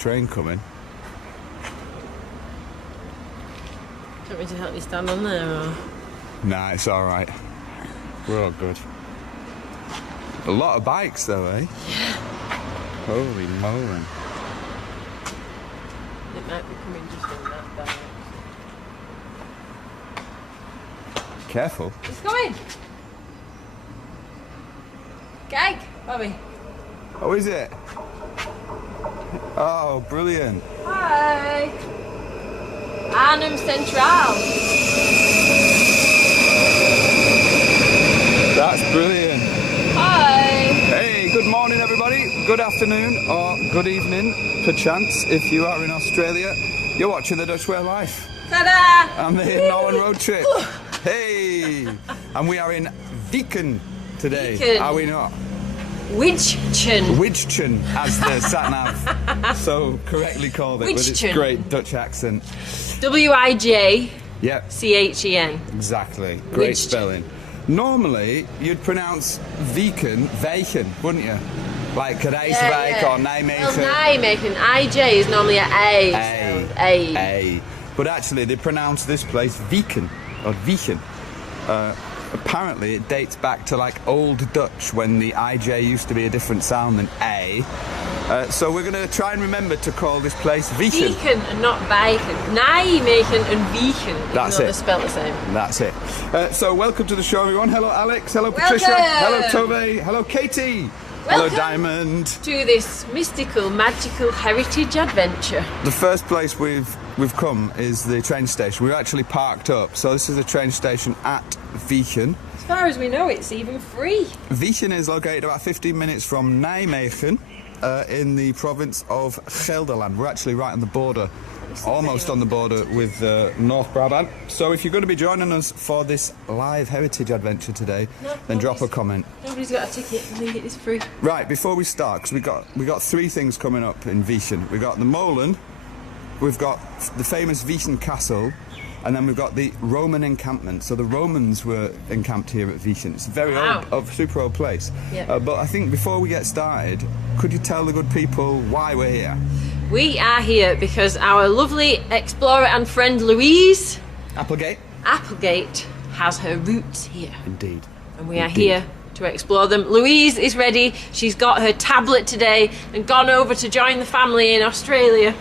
Train coming. Do you want me to help you stand on there, or...? Nah, it's alright. We're all good. A lot of bikes though, eh? Yeah. Holy molen. It might be coming just from that direction. Careful. It's going! Gag, Bobby. Oh, is it? Oh, brilliant. Hi! Arnhem Central. That's brilliant. Hi! Hey, good morning everybody. Good afternoon or good evening, perchance, if you are in Australia. You're watching the Dutch Way of Life. Ta-da! And the Holland road trip. Hey! And we are in Wijchen today. Wijchen. Are we not? Wijchen. Wijchen, as the sat-nav so correctly called it with its Wijchen. great Dutch accent. W-I-J-C-H-E-N. Yep, exactly. Great Wijchen. spelling. Normally, you'd pronounce Wijchen, wouldn't you? Like Rijswijk or Nijmegen. Well, Nijmegen. I-J is normally an A. A. But actually, they pronounce this place Wijchen, or Wijchen. Apparently, it dates back to like Old Dutch when the IJ used to be a different sound than A. So we're going to try and remember to call this place Wijchen. Wijchen and not Wijchen. Nijmegen and Wijchen. That's even though it. they're spelled the same. That's it. So welcome to the show, everyone. Hello, Alex. Hello, Patricia. Hello, Tove. Hello, Katie. Hello, Welcome Diamond. to this mystical, magical heritage adventure. The first place we've come is the train station. We're actually parked up. So this is the train station at Wijchen. As far as we know, it's even free. Wijchen is located about 15 minutes from Nijmegen in the province of Gelderland. We're actually right on the border, almost on the border with North Brabant. So if you're going to be joining us for this live heritage adventure today, then drop a comment. Nobody's got a ticket. I think it is free. Right, before we start, because we got three things coming up in Wijchen. We've got the Molen, we've got the famous Wijchen Castle, and then we've got the Roman encampment. So the Romans were encamped here at Wijchen. It's a very old, super old place. Yeah. But I think before we get started, could you tell the good people why we're here? We are here because our lovely explorer and friend Louise Applegate? Applegate has her roots here. Indeed. And we are here to explore them. Louise is ready. She's got her tablet today and gone over to join the family in Australia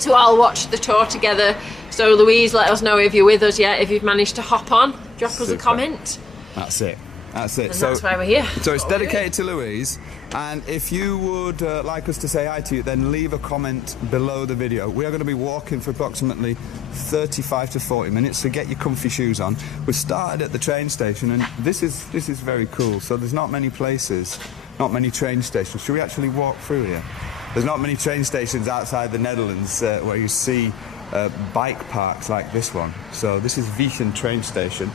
to all watch the tour together. So Louise, let us know if you're with us yet, if you've managed to hop on. Drop us a comment. That's it. That's it. And that's why we're here. So it's dedicated to Louise, and if you would like us to say hi to you, then leave a comment below the video. We are going to be walking for approximately 35 to 40 minutes, so get your comfy shoes on. We started at the train station, and this is very cool. So there's not many places, not many train stations. Should we actually walk through here? There's not many train stations outside the Netherlands where you see bike parks like this one. So this is Wijchen train station.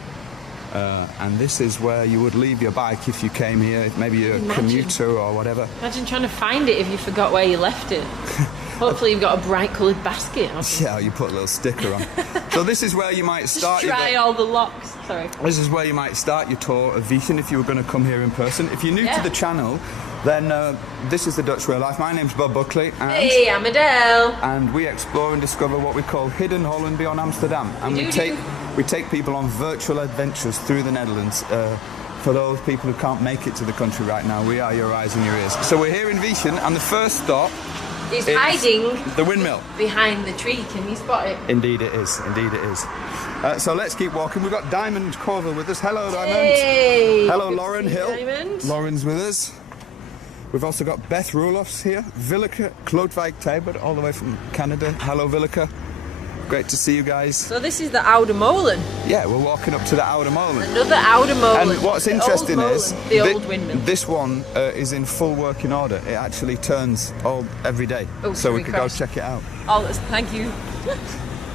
And this is where you would leave your bike if you came here, maybe you're a commuter or whatever. Imagine trying to find it if you forgot where you left it. Hopefully you've got a bright coloured basket. Yeah, you put a little sticker on. So this is where you might start. Try all the locks. Sorry. This is where you might start your tour of Wijchen if you were going to come here in person. If you're new to the channel, then this is the Dutch Way of Life. My name's Bob Buckley. And hey, I'm Adele. And we explore and discover what we call hidden Holland beyond Amsterdam. And we take people on virtual adventures through the Netherlands. For those people who can't make it to the country right now, we are your eyes and your ears. So we're here in Wijchen, and the first stop is hiding the windmill behind the tree. Can you spot it? Indeed it is. Indeed it is. So let's keep walking. We've got Diamond Corville with us. Hello, Diamond. Hey, hello, Lauren Hill. Diamond. Lauren's with us. We've also got Beth Roelofs here. Willeke Klootwijk Tijber, all the way from Canada. Hello, Willeke. Great to see you guys. So this is the Oude Molen. Yeah, we're walking up to the Oude Molen. Another Oude Molen. And what's interesting is the old windmill. This one is in full working order. It actually turns every day. Oh, so we could go check it out. Thank you.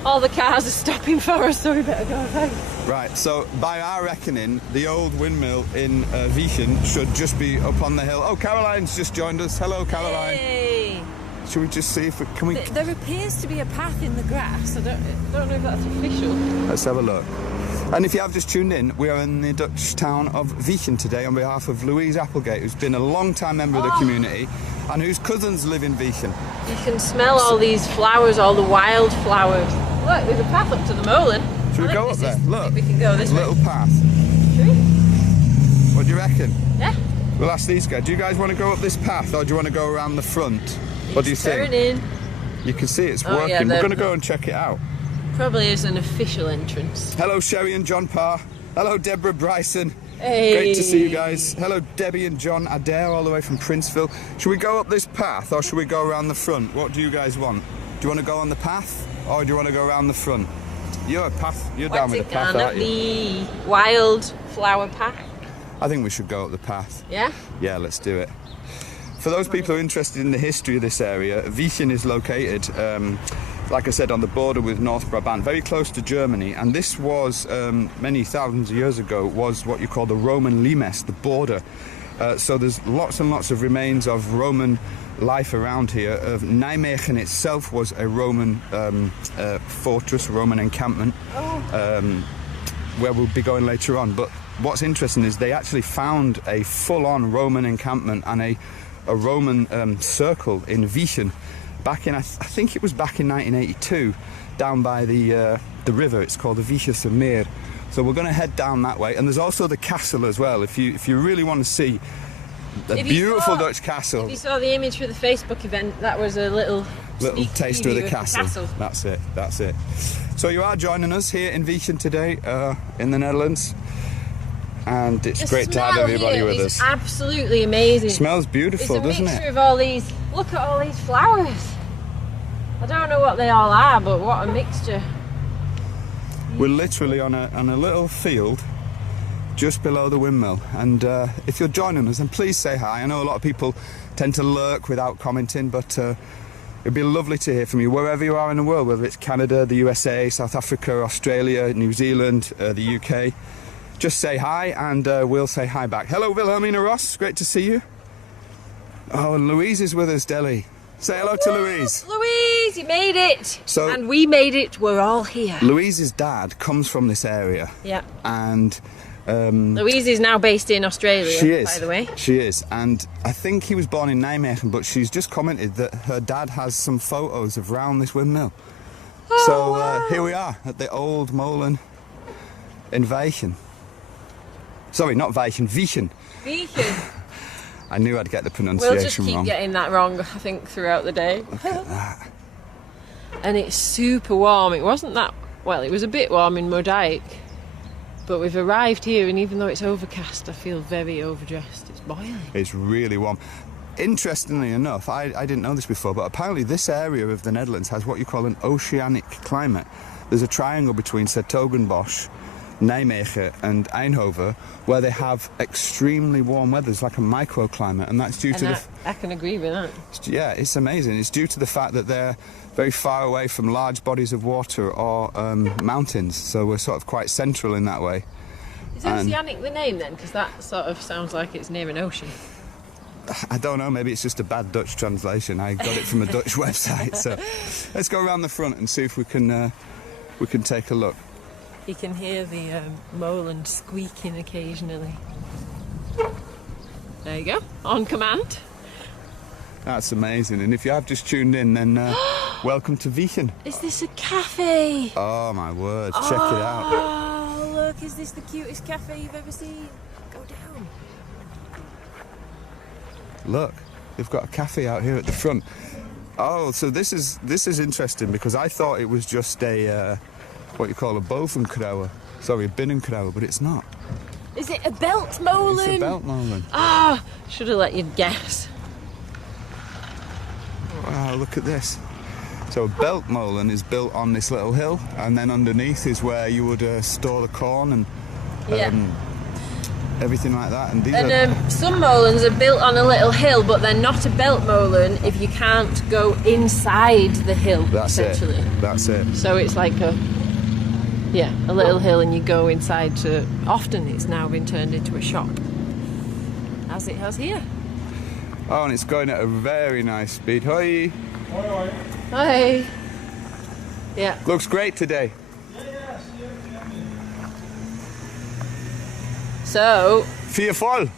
All the cars are stopping for us, so we better go. Thanks. Right, so by our reckoning, the old windmill in Wijchen should just be up on the hill. Oh, Caroline's just joined us. Hello, Caroline. Hey. Should we just see if we can? There appears to be a path in the grass. I don't know if that's official. Let's have a look. And if you have just tuned in, we are in the Dutch town of Wijchen today on behalf of Louise Applegate, who's been a long-time member of the community and whose cousins live in Wijchen. You can smell all these flowers, all the wild flowers. Look, there's a path up to the Molen. Should we go up there? Look, we can go this little way. path. Should we? What do you reckon? Yeah. We'll ask these guys. Do you guys want to go up this path, or do you want to go around the front? What do you think? Turning. You can see it's working. Yeah, we're going to go and check it out. Probably is an official entrance. Hello, Sherry and John Parr. Hello, Deborah Bryson. Hey. Great to see you guys. Hello, Debbie and John Adair, all the way from Princeville. Should we go up this path, or should we go around the front? What do you guys want? Do you want to go on the path, or do you want to go around the front? You're down with the path, aren't you? The wild flower path. I think we should go up the path. Yeah? Yeah, let's do it. For those people who are interested in the history of this area, Wijchen is located, like I said, on the border with North Brabant, very close to Germany. And this was, many thousands of years ago, was what you call the Roman limes, the border. So there's lots and lots of remains of Roman life around here. Nijmegen itself was a Roman fortress, a Roman encampment, where we'll be going later on. But what's interesting is they actually found a full-on Roman encampment and a Roman circle in Wijchen back in, I think it was back in 1982, down by the river. It's called the Wijchense Meer. So we're going to head down that way. And there's also the castle as well. If you really want to see a beautiful Dutch castle. If you saw the image for the Facebook event, that was a little taste of the castle. That's it. So you are joining us here in Wijchen today, in the Netherlands. And it's great to have everybody with us. It's absolutely amazing. It smells beautiful, doesn't it? It's a mixture of all these. Look at all these flowers. I don't know what they all are, but what a mixture. We're literally on a little field just below the windmill. And if you're joining us, then please say hi. I know a lot of people tend to lurk without commenting, but it'd be lovely to hear from you wherever you are in the world, whether it's Canada, the USA, South Africa, Australia, New Zealand, the UK. Just say hi and we'll say hi back. Hello, Wilhelmina Ross. Great to see you. Oh, and Louise is with us, Deli. Say hello to Louise. Louise, you made it. And we made it. We're all here. Louise's dad comes from this area. Yeah. And Louise is now based in Australia, she is, by the way. She is. And I think he was born in Nijmegen, but she's just commented that her dad has some photos of round this windmill. Oh, so wow. Here we are at the old Molen in Wijchen. Sorry, not Wijchen, Wijchen. Wijchen. I knew I'd get the pronunciation wrong. We'll just keep getting that wrong, I think, throughout the day. Look at that. And it's super warm. It wasn't that... Well, it was a bit warm in Moerdijk. But we've arrived here, and even though it's overcast, I feel very overdressed. It's boiling. It's really warm. Interestingly enough, I didn't know this before, but apparently this area of the Netherlands has what you call an oceanic climate. There's a triangle between 's-Hertogenbosch, Nijmegen and Eindhoven, where they have extremely warm weather. It's like a microclimate, and that's due to I can agree with that. Yeah, it's amazing. It's due to the fact that they're very far away from large bodies of water or mountains, so we're sort of quite central in that way. Is oceanic the name then? Because that sort of sounds like it's near an ocean. I don't know, maybe it's just a bad Dutch translation. I got it from a Dutch website. So let's go around the front and see if we can take a look. You can hear the Molen squeaking occasionally. There you go, on command. That's amazing. And if you have just tuned in, then welcome to Wijchen. Is this a cafe? Oh my word, check it out. Oh, look, is this the cutest cafe you've ever seen? Go down. Look, they've got a cafe out here at the front. Oh, so this is interesting, because I thought it was just a what you call a bovenkrouwen. Sorry, a binnenkrouwen, but it's not. Is it a belt molen? It's a belt molen. Ah, should have let you guess. Wow, look at this. So a belt molen is built on this little hill, and then underneath is where you would store the corn and everything like that. And some molens are built on a little hill, but they're not a belt molen if you can't go inside the hill. That's essentially. it. That's it. So it's like a little hill, and you go inside to... Often it's now been turned into a shop, as it has here. Oh, and it's going at a very nice speed. Hoi! Hi. Yeah. Looks great today. So. 4 full.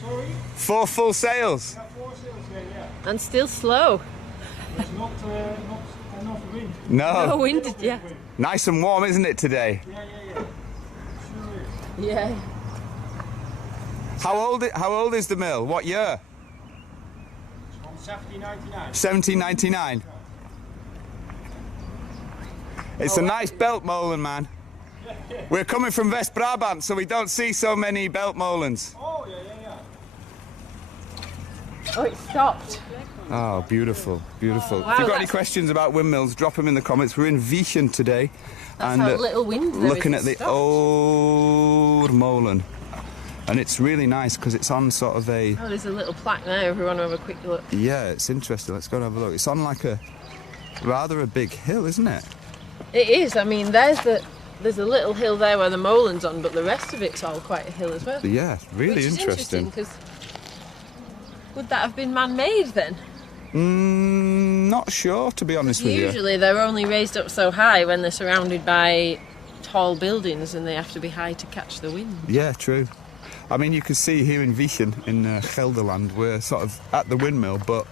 Sorry? 4 full sails. Yeah, 4 sails, yeah. And still slow. It's not enough wind. No. No wind, yeah. Nice and warm, isn't it, today? Yeah. Sure is. Yeah. How old is the mill? What year? It's from 1799. 1799. It's a nice belt molen, man. We're coming from West Brabant, so we don't see so many belt molens. Oh, yeah. Oh, it stopped. Oh, beautiful, beautiful. Wow, if you've got any questions about windmills, drop them in the comments. We're in Wijchen today. That's and how little wind there looking is. at the old Molen. And it's really nice because it's on sort of a... Oh, there's a little plaque there if we want to have a quick look. Yeah, it's interesting. Let's go and have a look. It's on like a rather a big hill, isn't it? It is. I mean, there's a little hill there where the Molen's on, but the rest of it's all quite a hill as well. Yeah, really Which is interesting. because would that have been man-made then? Not sure, to be honest with you. Usually they're only raised up so high when they're surrounded by tall buildings and they have to be high to catch the wind. Yeah, true. I mean, you can see here in Wijchen, in Gelderland, we're sort of at the windmill, but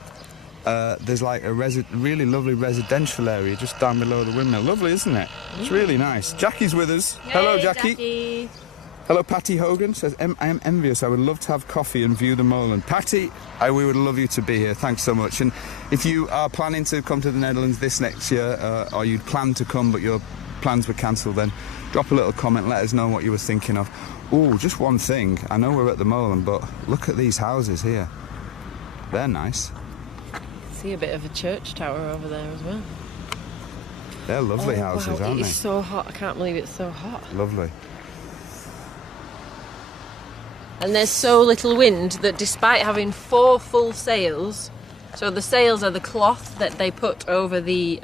there's like a really lovely residential area just down below the windmill. Lovely, isn't it? It's really nice. Jackie's with us. Hello, Hey, Jackie. Hello, Patty Hogan says, I am envious. I would love to have coffee and view the Molen. Patty, we would love you to be here. Thanks so much. And if you are planning to come to the Netherlands this next year, or you'd planned to come but your plans were cancelled, then drop a little comment, let us know what you were thinking of. Oh, just one thing. I know we're at the Molen, but look at these houses here. They're nice. See a bit of a church tower over there as well. They're lovely houses, wow, aren't it they? is so hot. I can't believe it's so hot. Lovely. And there's so little wind that despite having 4 full sails, so the sails are the cloth that they put over the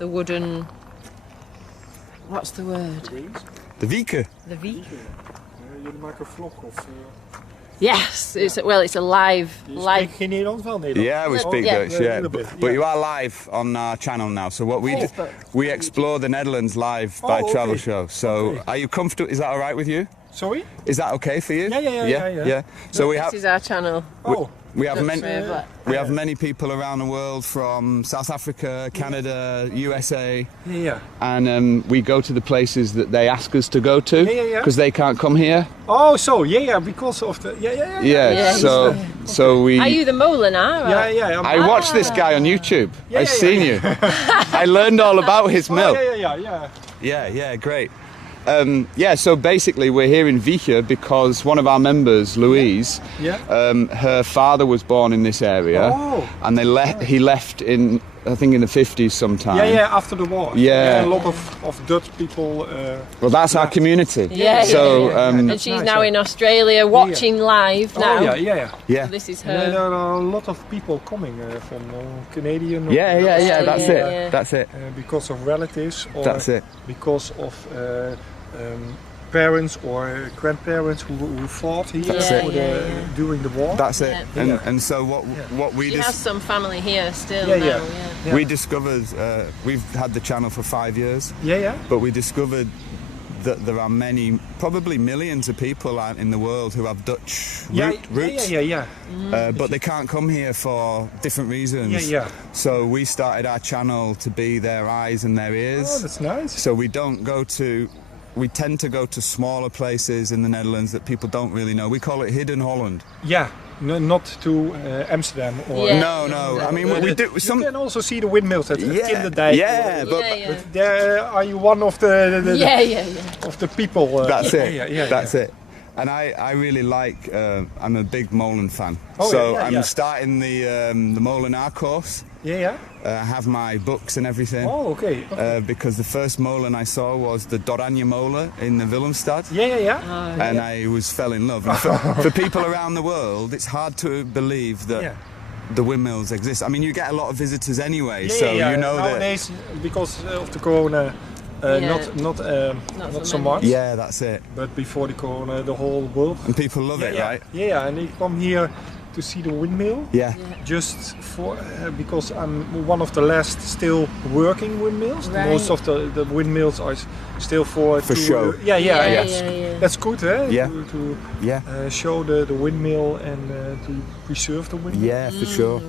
wooden, what's the word? The Wieke. The Wieke. Jullie maken vlog of... Yes, it's a live. Spreek je Nederlands wel Nederlands? Yeah, we speak yeah. Dutch, yeah. But you are live on our channel now. So what we do, we explore the Netherlands live by travel show. So are you comfortable? Is that all right with you? Sorry? Is that okay for you? Yeah. So we This have is our channel. we have Dutch way of life. we have many people around the world from South Africa, Canada, USA. Yeah. And we go to the places that they ask us to go to Yeah. because they can't come here. Oh, so because of the Yeah. So we. Are you the Molenaar? Yeah. I watched this guy on YouTube. I've seen you. I learned all about his mill. Yeah, great. So basically we're here in Wijchen because one of our members, Louise, her father was born in this area, and he left in, I think, in the 50s sometime. Yeah, after the war. Yeah. A lot of Dutch people... well, that's our community. And she's now in Australia watching live now. Oh, yeah. So this is her. There are a lot of people coming from Canadian... That's it. Because of relatives or That's it. because of parents or grandparents who fought here during the war. That's it. And so what we She has some family here still Yeah. we discovered, we've had the channel for 5 years. Yeah. But we discovered that there are probably millions of people out in the world who have Dutch roots. Yeah. But they can't come here for different reasons. Yeah. So we started our channel to be their eyes and their ears. Oh, that's nice. So we tend to go to smaller places in the Netherlands that people don't really know. We call it Hidden Holland. Yeah. No, not to Amsterdam or... Yeah. No. I mean, we do some... You can also see the windmills at Kinderdijk. Yeah, but there are you one of the of the people. That's it. Yeah. That's it. And I really like. I'm a big Molen fan. I'm starting the Molenaar course. Yeah. I have my books and everything. Oh, okay. Because the first molen I saw was the Doranje molen in the Willemstad. Yeah. And I fell in love. And for people around the world, it's hard to believe that the windmills exist. I mean, you get a lot of visitors anyway, you know nowadays, because of the corona, not so much. Yeah, that's it. But before the corona, the whole world. And people love it, right? Yeah, and they come here to see the windmill. Yeah. Just for because I'm one of the last still working windmills. Right. Most of the windmills are still for show. Yeah. That's good, eh? Yeah. To Yeah. show the windmill and to preserve the windmill. Yeah, for sure.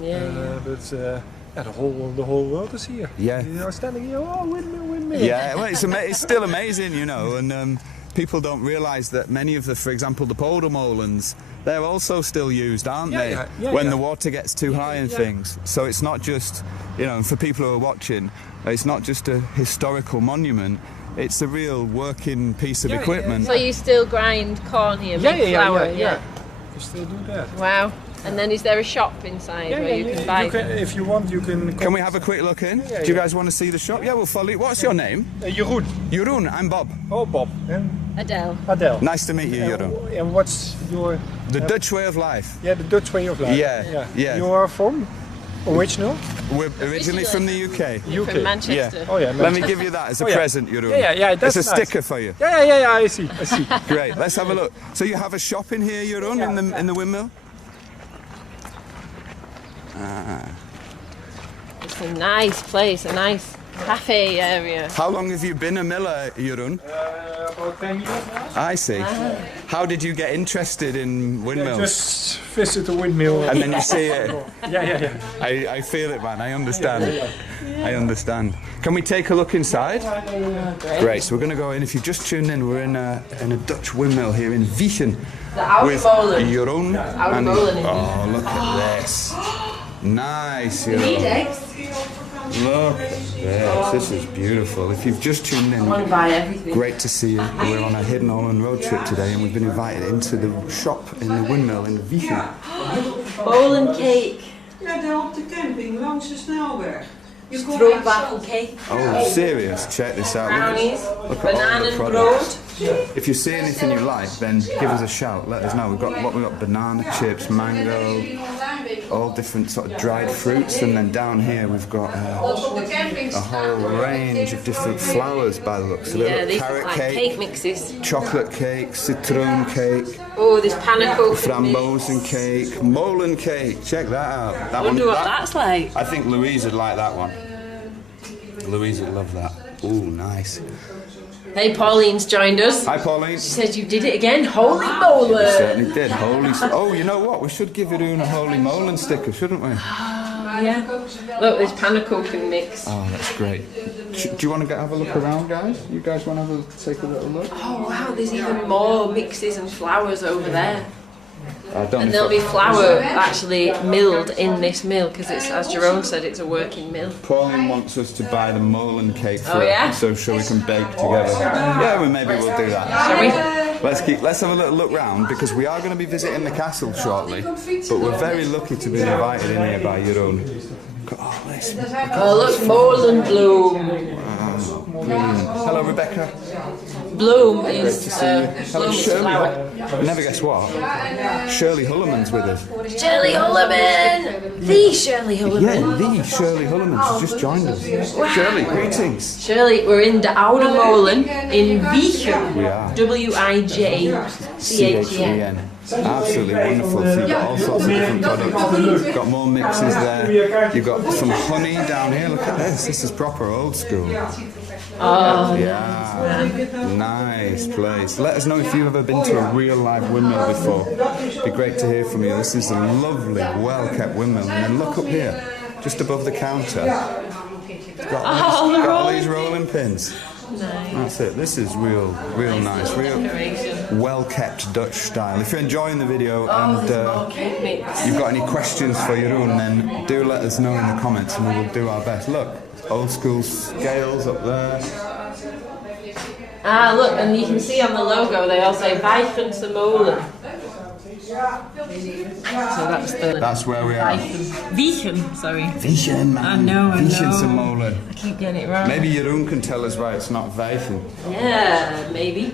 But the whole world is here. Yeah. You are standing here. Oh, windmill. Yeah, well, it's still amazing, you know, and people don't realise that many of for example, the polder molens, they're also still used, aren't they? When the water gets too high and things. So it's not just, you know, for people who are watching, it's not just a historical monument. It's a real working piece of equipment. So you still grind corn here, make flour? Yeah. You still do that. Wow. And then is there a shop inside where you can buy them? If you want, you can... Can we have a quick look in? Do you guys want to see the shop? Yeah, we'll follow you. What's your name? Jeroen. Jeroen, I'm Bob. Oh, Bob. And Adele. Adele. Nice to meet you, Jeroen. And what's your... The Dutch way of life. Yeah, the Dutch way of life. Yeah. You are from? Original? We're originally from the UK. From Manchester. Yeah. Oh yeah. Let me give you that as a present, Jeroen. Yeah. That's it's a nice. sticker for you. Yeah. I see. Great. Let's have a look. So you have a shop in here, Jeroen, in the windmill? It's a nice place, a nice cafe area. How long have you been a miller, Jeroen? About 10 years now. I see. How did you get interested in windmills? Just visit the windmill. And then you see it. Yeah. I feel it, man. I understand. I understand. Can we take a look inside? Great. So we're going to go in. If you've just tuned in, we're in a Dutch windmill here in Wijchen with Molen. Jeroen. And Molen. Oh, look at this. Nice, Jeroen. Look at this. This is beautiful. If you've just tuned in, great to see you. We're on a hidden Holland road trip today, and we've been invited into the shop in the windmill in Wijchen. Molen cake. Ja, daar op de camping langs de snelweg. Stroopwafelcake. Oh, serious? Check this out. Brownies. Look at all the products. Bananenbrood. If you see anything you like, then give us a shout. Let us know. We've got banana chips, mango, all different sort of dried fruits, and then down here we've got a whole range of different flowers by the looks of it. Yeah, these Carrot are like cake, cake mixes. chocolate cake, citron cake, Oh, this panacoke. frambozen cake, Molen cake. Check that out. That I wonder what that's like. I think Louise would like that one. Louise would love that. Ooh, nice. Hey, Pauline's joined us. Hi, Pauline. She said you did it again. Holy moly! Certainly did. Oh, you know what? We should give Jeroen a Holy Molen sticker, shouldn't we? Yeah. Look, there's panacoke and mix. Oh, that's great. Do you want to have a look around, guys? You guys want to take a little look? Oh wow, there's even more mixes and flowers over there. I don't And know there'll if be flour actually milled in this mill because it's, as Jerome said, it's a working mill. Pauline wants us to buy the Molen cake for Oh, yeah? her, so we can bake together. Yeah, well, maybe we'll do that. Shall we? Let's have a little look round because we are going to be visiting the castle shortly. But we're very lucky to be invited in here by Jeroen. Oh, this. Oh look, Molen bloom. Hello, Rebecca. Bloom is Hello, bloom is Shirley. flower. You never guess what? Shirley Hullerman's with us. Shirley Hullerman! The Shirley Hullerman. Yeah, the Shirley Hullerman. She's just joined us. Shirley, greetings. Shirley, we're in the Oude Molen in Wijchen. We are. Wijchen. Absolutely wonderful. So you've got all sorts of different products. You've got more mixes there. You've got some honey down here. Look at this. This is proper old school. Oh, Yeah. Nice place. Let us know if you've ever been to a real live windmill before. It'd be great to hear from you. This is a lovely, well-kept windmill. And then look up here, just above the counter. It's got all these rolling pins. That's it. This is real nice, real well-kept Dutch style. If you're enjoying the video and you've got any questions for Jeroen, then do let us know in the comments and we will do our best. Look, old school scales up there. Ah, look, and you can see on the logo they all say Wijchense Molen. So that's where we are. Wijchen, sorry. Wijchen, man. I know. Wijchense Molen. I keep getting it wrong. Maybe Jeroen can tell us why it's not Wijchen. Yeah, maybe.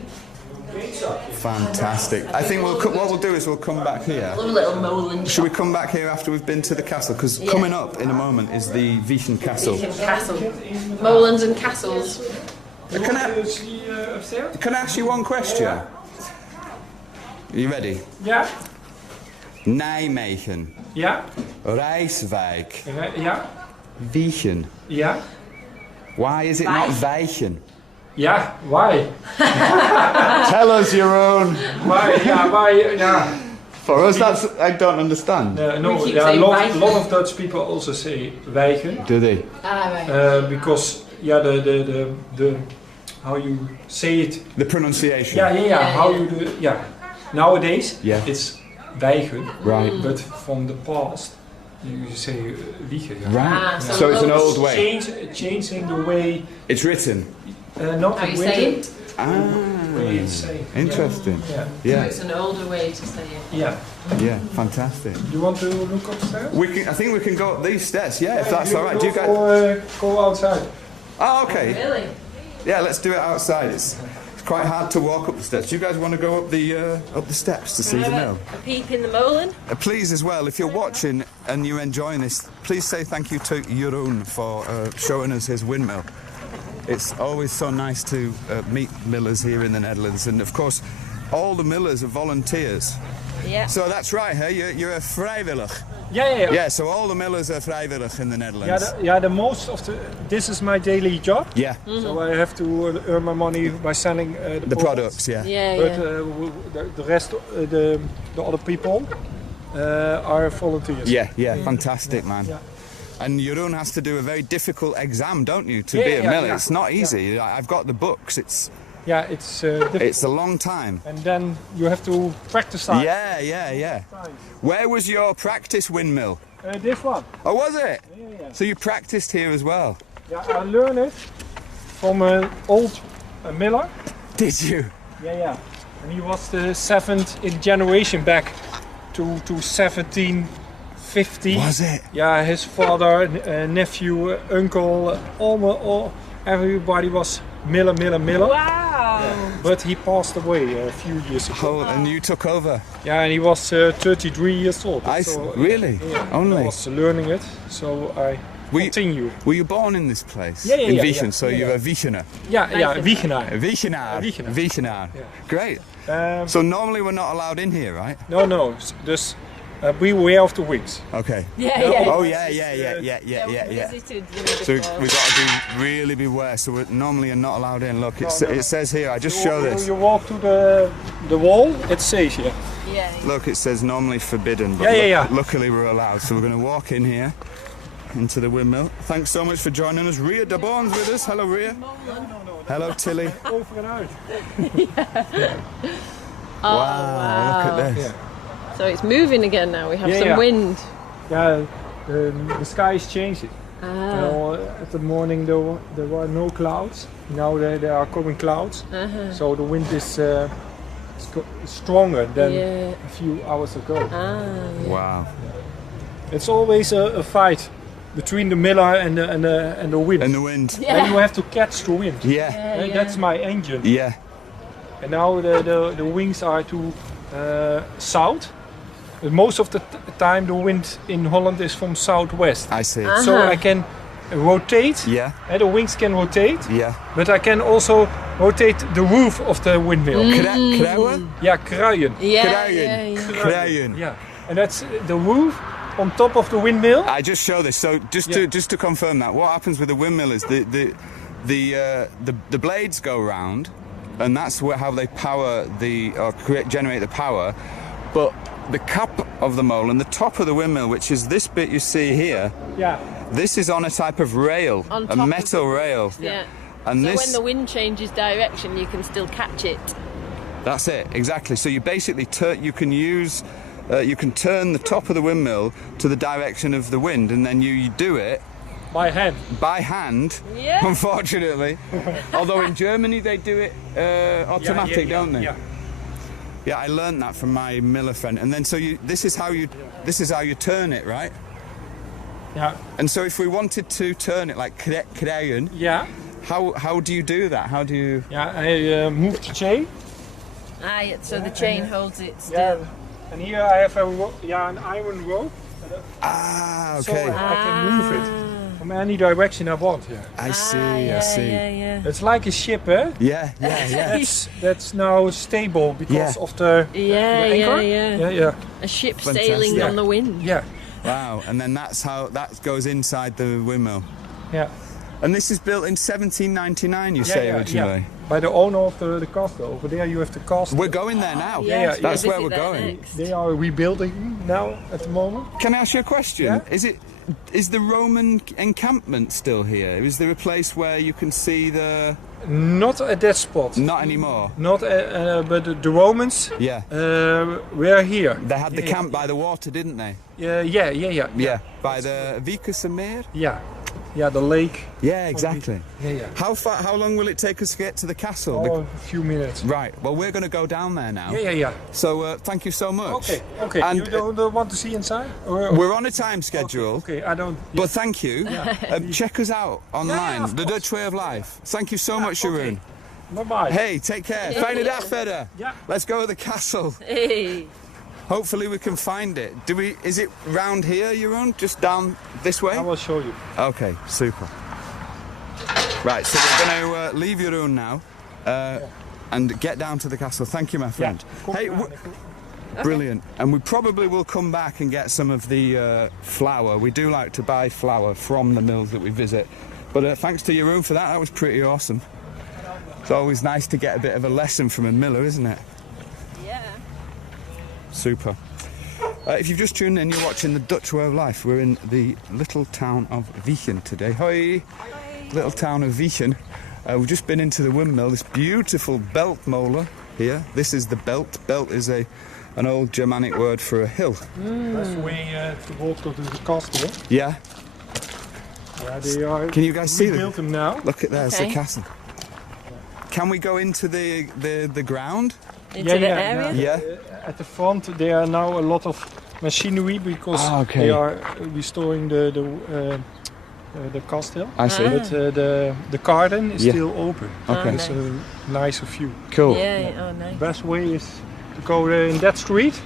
Fantastic. I think what we'll do is we'll come back here. Love a little Molen. Should we come back here after we've been to the castle? Because coming up in a moment is the Wijchen Castle. Wijchen Castle. Molens and castles. Can I ask you one question? Are you ready? Yeah. Nijmegen, Ja. Rijswijk, Ja. Wijchen. Ja. Why is it not Wijchen? Ja. Why? Tell us your own. Why? Yeah. Why? Yeah. For us, that's I don't understand. No. keep Yeah. A saying lot Wijchen. of Dutch people also say Wijchen. Do they? Ah, right. Because the how you say it. The pronunciation. Yeah. How you do? Yeah. Nowadays, Yeah. it's Wijchen. Right. But from the past, you say Wijchen. Right. Ah, So it's an old way. Changing the way. It's written. Not How the you way say it? Ah. way it's saying. Interesting. Yeah. So Yeah. it's an older way to say it. Yeah. Yeah. Fantastic. You want to look upstairs? I think we can go up these stairs. Yeah, if that's all right. Do you guys? Go outside? Oh, okay. Really? Yeah, let's do it outside. It's quite hard to walk up the steps. Do you guys want to go up the steps to see the mill? A peep in the Molen. Please, as well, if you're watching and you're enjoying this, please say thank you to Jeroen for showing us his windmill. It's always so nice to meet millers here in the Netherlands, and of course, all the millers are volunteers. Yeah. So that's right, hey? You're a vrijwillig. Yeah. Yeah, so all the millers are vrijwillig in the Netherlands. The most of this is my daily job. Yeah. So I have to earn my money by selling The products, yeah. But the rest, the other people are volunteers. Yeah, fantastic, man. Yeah. And Jeroen has to do a very difficult exam, don't you, to be a miller? Yeah. It's not easy. I've got the books. It's Difficult. it's a long time. And then you have to practice that. Yeah. Where was your practice windmill? This one. Oh, was it? Yeah. So you practiced here as well? Yeah, I learned it from an old miller. Did you? Yeah. And he was the seventh in generation back to 1750. Was it? Yeah, his father, nephew, uncle, everybody was miller. Wow. But he passed away a few years ago. Oh, and you took over? Yeah, and he was 33 years old. Really? Only? I was learning it, so I continue. Were you born in this place? Yeah. In Wijchen, Yeah. so you're a Wijchener? Yeah, Wijchenaar. Wijchenaar. Yeah. Great. So normally we're not allowed in here, right? No. Dus beware of the wings. Okay. Yeah. Oh, yeah. Visited them So before. we've got to really beware. So we normally are not allowed in. Look, it says here. I just show this. You walk to the wall, it says here. Yeah. Look, it says normally forbidden. But luckily we're allowed. So we're going to walk in here into the windmill. Thanks so much for joining us. Ria de Boorn's with us. Hello, Ria. Hello, Tilly. Over en uit. Wow, look at this. Yeah. So it's moving again now. We have some Yeah. wind. Yeah, the sky is changing. At the morning there were no clouds. Now there are coming clouds. So the wind is stronger than a few hours ago. Wow. It's always a fight between the miller and the wind. And the wind. And you have to catch the wind. Yeah. That's my engine. Yeah. And now the wings are to south. Most of the time the wind in Holland is from southwest. I see. So I can rotate. Yeah. The wings can rotate. Yeah. But I can also rotate the roof of the windmill. Krauwen? Yeah, kruien. Kruien. Yeah. And that's the roof on top of the windmill. I just show this. So just to confirm that, what happens with the windmill is the blades go round, and that's how they power generate the power. But the cap of the Molen, the top of the windmill, which is this bit you see here, this is on a type of rail, a metal rail. Yeah. And so when the wind changes direction, you can still catch it. That's it, exactly. So you basically you can turn the top of the windmill to the direction of the wind, and then you do it by hand. By hand, unfortunately. Although in Germany they do it automatic, don't they? Yeah, I learned that from my miller friend. And then this is how you turn it, right? Yeah. And so if we wanted to turn it like kruien, how do you do that? How do you? Yeah, I move the chain. So the chain holds it still. Yeah. And here I have an iron rope. Okay. So I can move it. from any direction I want. Yeah. I see, yeah, I see. Yeah. It's like a ship, eh? Yeah, yeah, yeah. That's now stable because of the anchor. Yeah. A ship Fantastic. sailing on the wind. Yeah. Wow, and then that's how that goes inside the windmill. Yeah. And this is built in 1799, you say originally? By the owner of the castle. Over there you have the castle. We're going there now. Yeah, That's we'll where we're visit there going. next. They are rebuilding now at the moment. Can I ask you a question? Yeah? Is the Roman encampment still here? Is there a place where you can see the... Not at that spot. Not anymore? Not, but the Romans Yeah. were here. They had the camp by the water, didn't they? Yeah. By the Wijchense. Yeah, the lake. Yeah, exactly. Yeah. How long will it take us to get to the castle? Oh, a few minutes. Right, well we're going to go down there now. Yeah. So thank you so much. Okay. And you don't want to see inside? Or? we're on a time schedule. Okay, I don't. But thank you. Check us out online, of The course. Dutch Way of Life. Thank you so much, Jeroen. Bye-bye. Hey, take care. Fijne dag verder. Yeah. Let's go to the castle. Hey. Hopefully we can find it. Is it round here, Jeroen? Just down this way? I will show you. Okay, super. Right, so we're going to leave Jeroen now and get down to the castle. Thank you, my friend. Hey, brilliant. And we probably will come back and get some of the flour. We do like to buy flour from the mills that we visit. But thanks to Jeroen for that. That was pretty awesome. It's always nice to get a bit of a lesson from a miller, isn't it? Yeah. Super. If you've just tuned in, you're watching The Dutch Way of Life. We're in the little town of Wijchen today. Hoi! Little town of Wijchen. We've just been into the windmill, this beautiful belt molen here. This is the belt. Belt is an old Germanic word for a hill. That's the way to walk to the castle. Yeah. Yeah, they are. Can you guys see them? Built them now. Look at there's Okay. the castle. Can we go into the ground? Into the area? Yeah. At the front, there are now a lot of machinery because they are restoring the Kasteel. I see. But the garden is still open. Okay. It's a nicer view. Cool. Yeah, oh nice. Best way is to go in that street.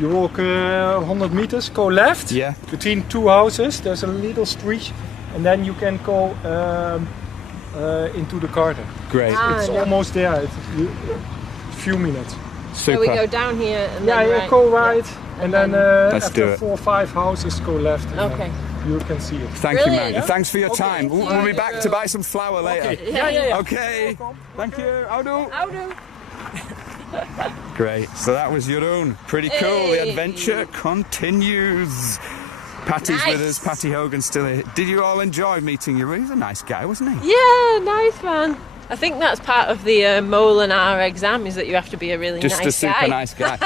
You walk 100 meters, go left. Yeah. Between two houses, there's a little street, and then you can go into the garden. Great. It's almost there. It's a few minutes. Super. So we go down here and then right. Go right, and then Let's do after it. 4 or 5 houses, go left. And Okay. you can see it. Thank you, Brilliant. man. Thanks for your Okay. time. We'll be back to buy some flour later. Yeah. Okay. Thank you. Houdoe. Houdoe. Great. So that was Jeroen. Pretty cool. The Hey. adventure continues. Patty's with us. Patty Hogan's still here. Did you all enjoy meeting Jeroen? He's a nice guy, wasn't he? Yeah, nice man. I think that's part of the Molen exam is that you have to be a really Just nice a super guy. nice guy.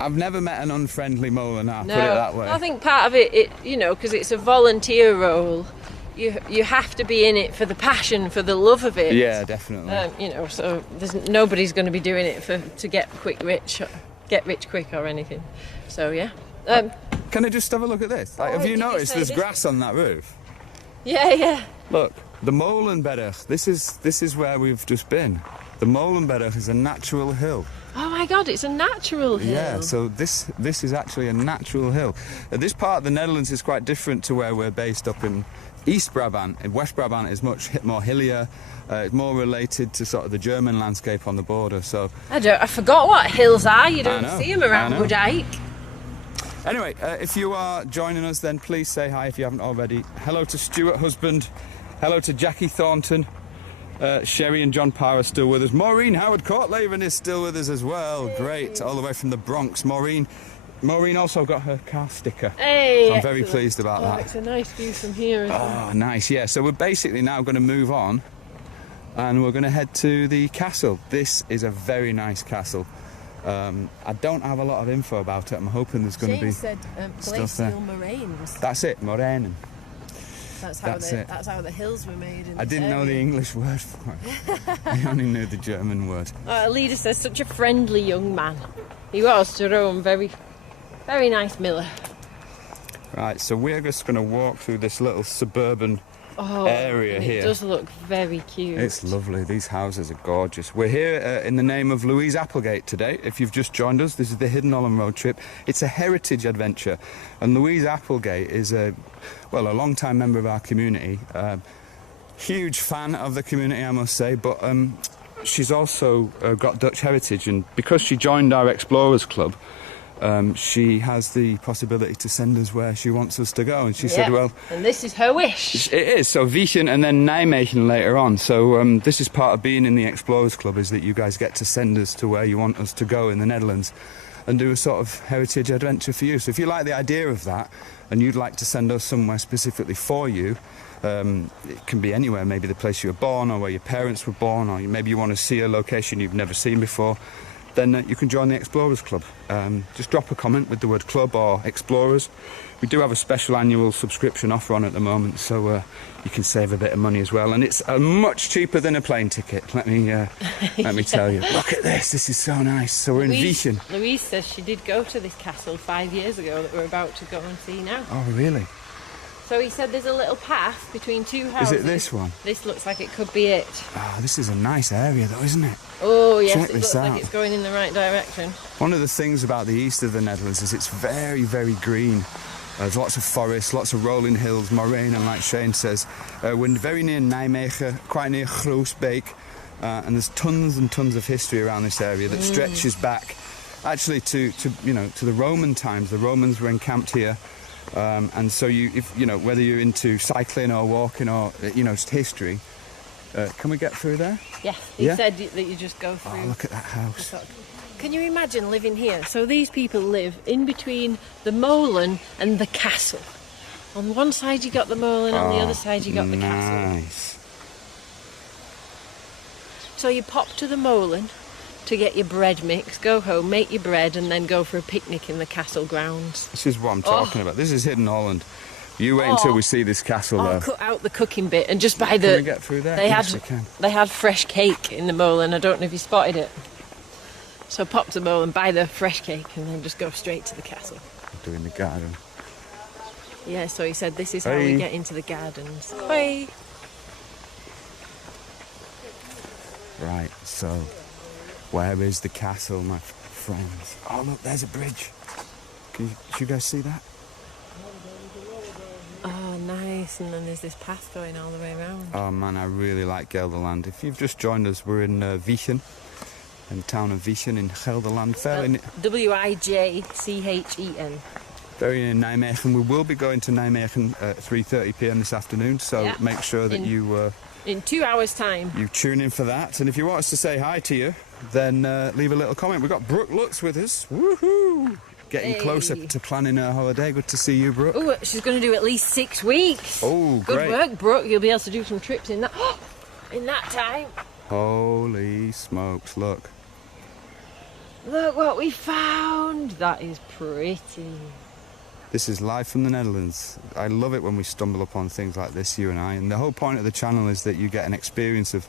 I've never met an unfriendly Molenar, No, put it that way. I think part of it you know, because it's a volunteer role, you have to be in it for the passion, for the love of it. Yeah, definitely. You know, so nobody's going to be doing it to get rich quick or anything. So yeah. Can I just have a look at this? Like, have you did you noticed say there's this? grass on that roof? Yeah. Look, the Molenberg. This is where we've just been. The Molenberg is a natural hill. Oh my God, it's a natural hill. Yeah, so this is actually a natural hill. This part of the Netherlands is quite different to where we're based up in East Brabant. In West Brabant is much more hillier. It's more related to sort of the German landscape on the border. So I forgot what hills are. You don't know, see them around I know. Woodike. anyway, if you are joining us, then please say hi if you haven't already. Hello to Stuart Husband. Hello to Jackie Thornton. Sherry and John Parr are still with us. Maureen Howard Courtlaven is still with us as well. Great, all the way from the Bronx. Maureen also got her car sticker. Hey, So I'm very excellent. pleased about that. It's a nice view from here as well. Oh, nice, yeah. So we're basically now going to move on and we're going to head to the castle. This is a very nice castle. I don't have a lot of info about it. I'm hoping there's going to be... James said stuff there. glacial moraines. That's it, Morenen. That's That's how the hills were made. In I this didn't know the area. English word for it. I only knew the German word. Our leader says such a friendly young man. He was, Jerome, very, very nice miller. Right, so we're just going to walk through this little suburban area here. It does look very cute. It's lovely. These houses are gorgeous. We're here in the name of Louise Applegate today. If you've just joined us, this is the Hidden Holland road trip. It's a heritage adventure, and Louise Applegate is a long-time member of our community. Huge fan of the community, I must say, but she's also got Dutch heritage, and because she joined our Explorers Club, she has the possibility to send us where she wants us to go, and she said, well... And this is her wish. It is, so Wijchen and then Nijmegen later on. So this is part of being in the Explorers Club, is that you guys get to send us to where you want us to go in the Netherlands and do a sort of heritage adventure for you. So if you like the idea of that and you'd like to send us somewhere specifically for you, it can be anywhere, maybe the place you were born or where your parents were born, or maybe you want to see a location you've never seen before, then you can join the Explorers Club. Just drop a comment with the word club or Explorers. We do have a special annual subscription offer on at the moment, so you can save a bit of money as well, and it's much cheaper than a plane ticket, let me tell you. Look at this is so nice. So we're in Wijchen. Louise says she did go to this castle 5 years ago that we're about to go and see now. Oh really? So he said there's a little path between two houses. Is it this one? This looks like it could be it. Oh, this is a nice area though, isn't it? Oh yes, Check it this looks out. like it's going in the right direction. One of the things about the east of the Netherlands is it's very, very green. There's lots of forests, lots of rolling hills, moraine, and like Shane says, we're very near Nijmegen, quite near Groesbeek, and there's tons and tons of history around this area that stretches back, actually to the Roman times. The Romans were encamped here, and so whether you're into cycling or walking or history, can we get through there? Yeah, he said that you just go through. Oh, look at that house. Can you imagine living here? So these people live in between the Molen and the castle. On one side you got the Molen, on the other side you got the castle. Nice. So you pop to the Molen to get your bread mix, go home, make your bread, and then go for a picnic in the castle grounds. This is what I'm talking about. This is Hidden Holland. You wait until we see this castle though. Cut out the cooking bit and just buy the... Can we get through there? Yes, we can. They had fresh cake in the Molen. I don't know if you spotted it. So pop to the Molen, buy the fresh cake, and then just go straight to the castle. Doing the garden. Yeah, so he said this is how we get into the gardens. Bye. Right, so where is the castle, my friends? Oh look, there's a bridge. Can you guys see that? Oh, nice. And then there's this path going all the way around. Oh man, I really like Gelderland. If you've just joined us, we're in Wijchen, in the town of Wijchen in Gelderland. Wijchen. Very near Nijmegen. We will be going to Nijmegen at 3:30 p.m. this afternoon, so make sure that you... in 2 hours' time. You tune in for that, and if you want us to say hi to you, then leave a little comment. We've got Brooke Lutz with us. Woohoo! Getting closer to planning her holiday. Good to see you, Brooke. Oh, she's going to do at least 6 weeks. Oh, great. Good work, Brooke. You'll be able to do some trips in that time. Holy smokes, look. Look what we found. That is pretty. This is live from the Netherlands. I love it when we stumble upon things like this, you and I. And the whole point of the channel is that you get an experience of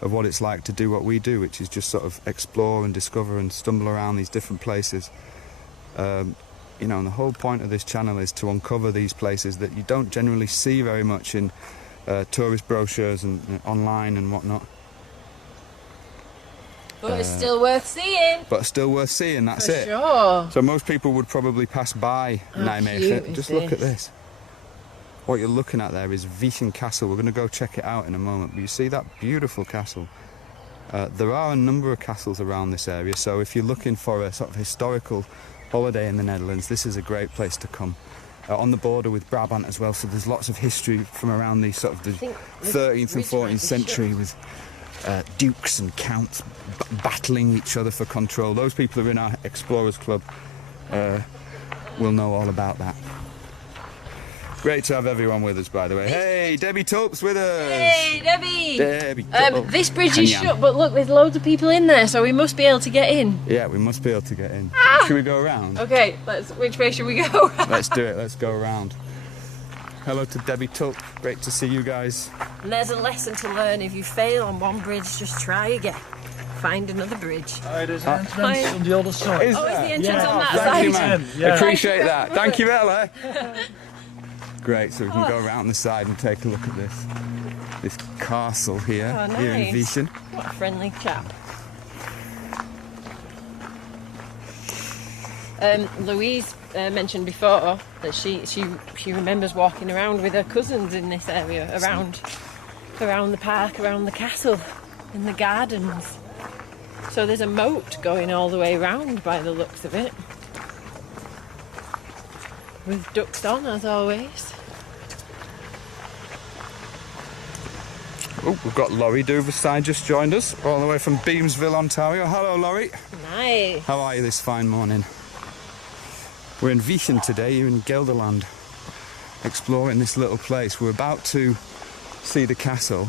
what it's like to do what we do, which is just sort of explore and discover and stumble around these different places. And the whole point of this channel is to uncover these places that you don't generally see very much in tourist brochures and online and whatnot. But it's still worth seeing. But still worth seeing, that's it. Sure. So most people would probably pass by Nijmegen. Just look at this. What you're looking at there is Wijchen Castle. We're going to go check it out in a moment. But you see that beautiful castle? There are a number of castles around this area, so if you're looking for a sort of historical holiday in the Netherlands, this is a great place to come. On the border with Brabant as well, so there's lots of history from around the sort of the 13th and 14th century with dukes and counts battling each other for control. Those people who are in our Explorers Club will know all about that. Great to have everyone with us, by the way. Hey, Debbie Tulp's with us. Hey, Debbie. Debbie. This bridge is shut, but look, there's loads of people in there, so we must be able to get in. Yeah, we must be able to get in. Should we go around? Okay, which way should we go? Let's do it. Let's go around. Hello to Debbie Tulp. Great to see you guys. And there's a lesson to learn. If you fail on one bridge, just try again. Find another bridge. There's an entrance on the other side. Is the entrance on that Thank side? you, man. Yeah. Appreciate that. Thank you, Ella. Great, so we can go around the side and take a look at this castle here, here in Wijchen. What a friendly chap. Louise mentioned before that she remembers walking around with her cousins in this area, around the park, around the castle, in the gardens. So there's a moat going all the way round by the looks of it. With ducks on, as always. Oh, we've got Laurie Duverside just joined us, all the way from Beamsville, Ontario. Hello, Laurie. Nice. How are you this fine morning? We're in Wijchen today, here in Gelderland, exploring this little place. We're about to see the castle,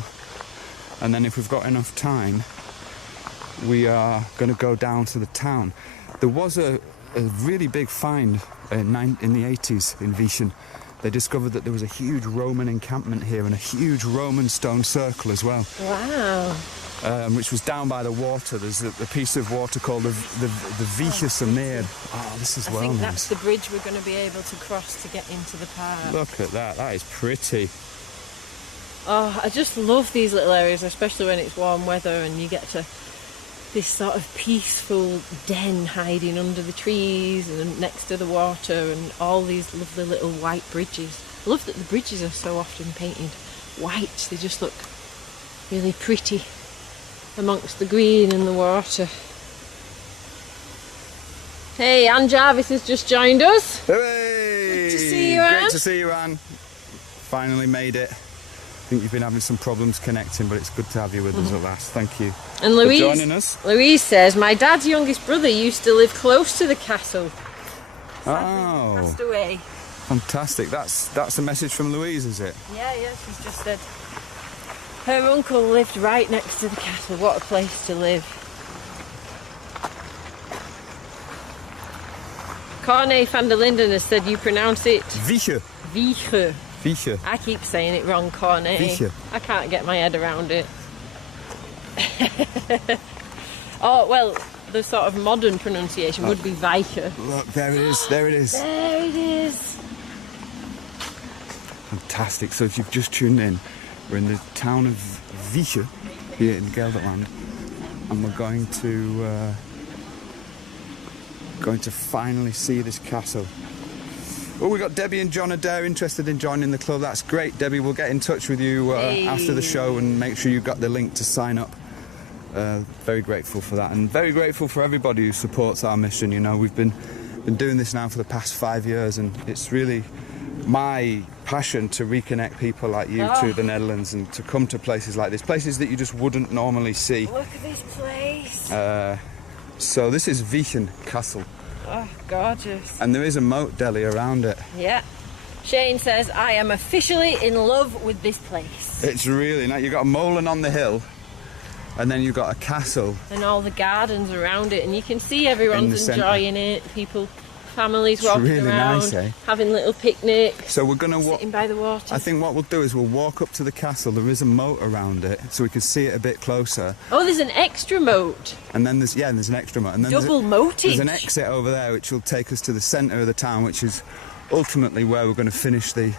and then if we've got enough time, we are going to go down to the town. There was a really big find in the 80s in Wijchen. They discovered that there was a huge Roman encampment here and a huge Roman stone circle as well. Wow. Which was down by the water. There's a piece of water called the Wijchense. Oh, this is well nice. I think that's the bridge we're going to be able to cross to get into the park. Look at that. That is pretty. Oh, I just love these little areas, especially when it's warm weather and you get to this sort of peaceful den hiding under the trees and next to the water, and all these lovely little white bridges. I love that the bridges are so often painted white. They just look really pretty amongst the green and the water. Hey, Anne Jarvis has just joined us. Hey! Good to see you, Anne. Great to see you, Anne. Finally made it. I think you've been having some problems connecting, but it's good to have you with us at last. Thank you and for joining us. Louise says, my dad's youngest brother used to live close to the castle. Oh. Passed away. Fantastic. That's a message from Louise, is it? Yeah, she's just said her uncle lived right next to the castle. What a place to live. Corne van der Linden has said you pronounce it Wijchen. Wijchen. Wijchen. I keep saying it wrong, Corne. Wijchen. I can't get my head around it. Oh, well, the sort of modern pronunciation would be Wijchen. Look, there it is, there it is. There it is. Fantastic. So if you've just tuned in, we're in the town of Wijchen here in Gelderland, and we're going to finally see this castle. Well, we've got Debbie and John Adair interested in joining the club. That's great, Debbie. We'll get in touch with you after the show and make sure you've got the link to sign up. Very grateful for that, and very grateful for everybody who supports our mission. You know, we've been doing this now for the past 5 years, and it's really my passion to reconnect people like you to the Netherlands and to come to places like this, places that you just wouldn't normally see. Look at this place. So this is Wijchen Castle. Oh, gorgeous. And there is a moat deli around it. Yeah. Shane says, I am officially in love with this place. It's really nice. You've got a Molen on the hill, and then you've got a castle. And all the gardens around it, and you can see everyone's enjoying it. People, families walking really around, nice, eh? having little picnics. So we're going to sitting by the water. I think what we'll do is we'll walk up to the castle. There is a moat around it, so we can see it a bit closer. Oh, there's an extra moat. And then there's an extra moat. And then Double moatage. There's an exit over there, which will take us to the centre of the town, which is ultimately where we're going to finish the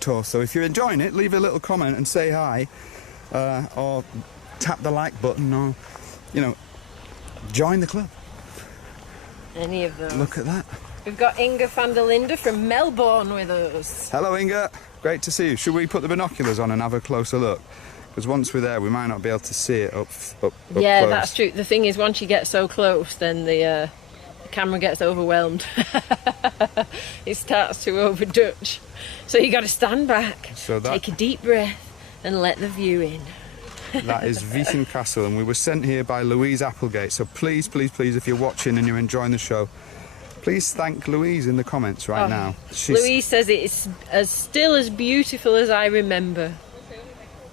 tour. So if you're enjoying it, leave a little comment and say hi, or tap the like button, or join the club. Any of those. Look at that. We've got Inga van der Linden from Melbourne with us. Hello, Inga. Great to see you. Should we put the binoculars on and have a closer look? Because once we're there, we might not be able to see it up yeah, close. That's true. The thing is, once you get so close, then the camera gets overwhelmed. It starts to overdutch. So you got to stand back, take a deep breath, and let the view in. That is Wijchen Castle, and we were sent here by Louise Applegate. So please, please, please, if you're watching and you're enjoying the show, please thank Louise in the comments right now. Louise says it's still as beautiful as I remember.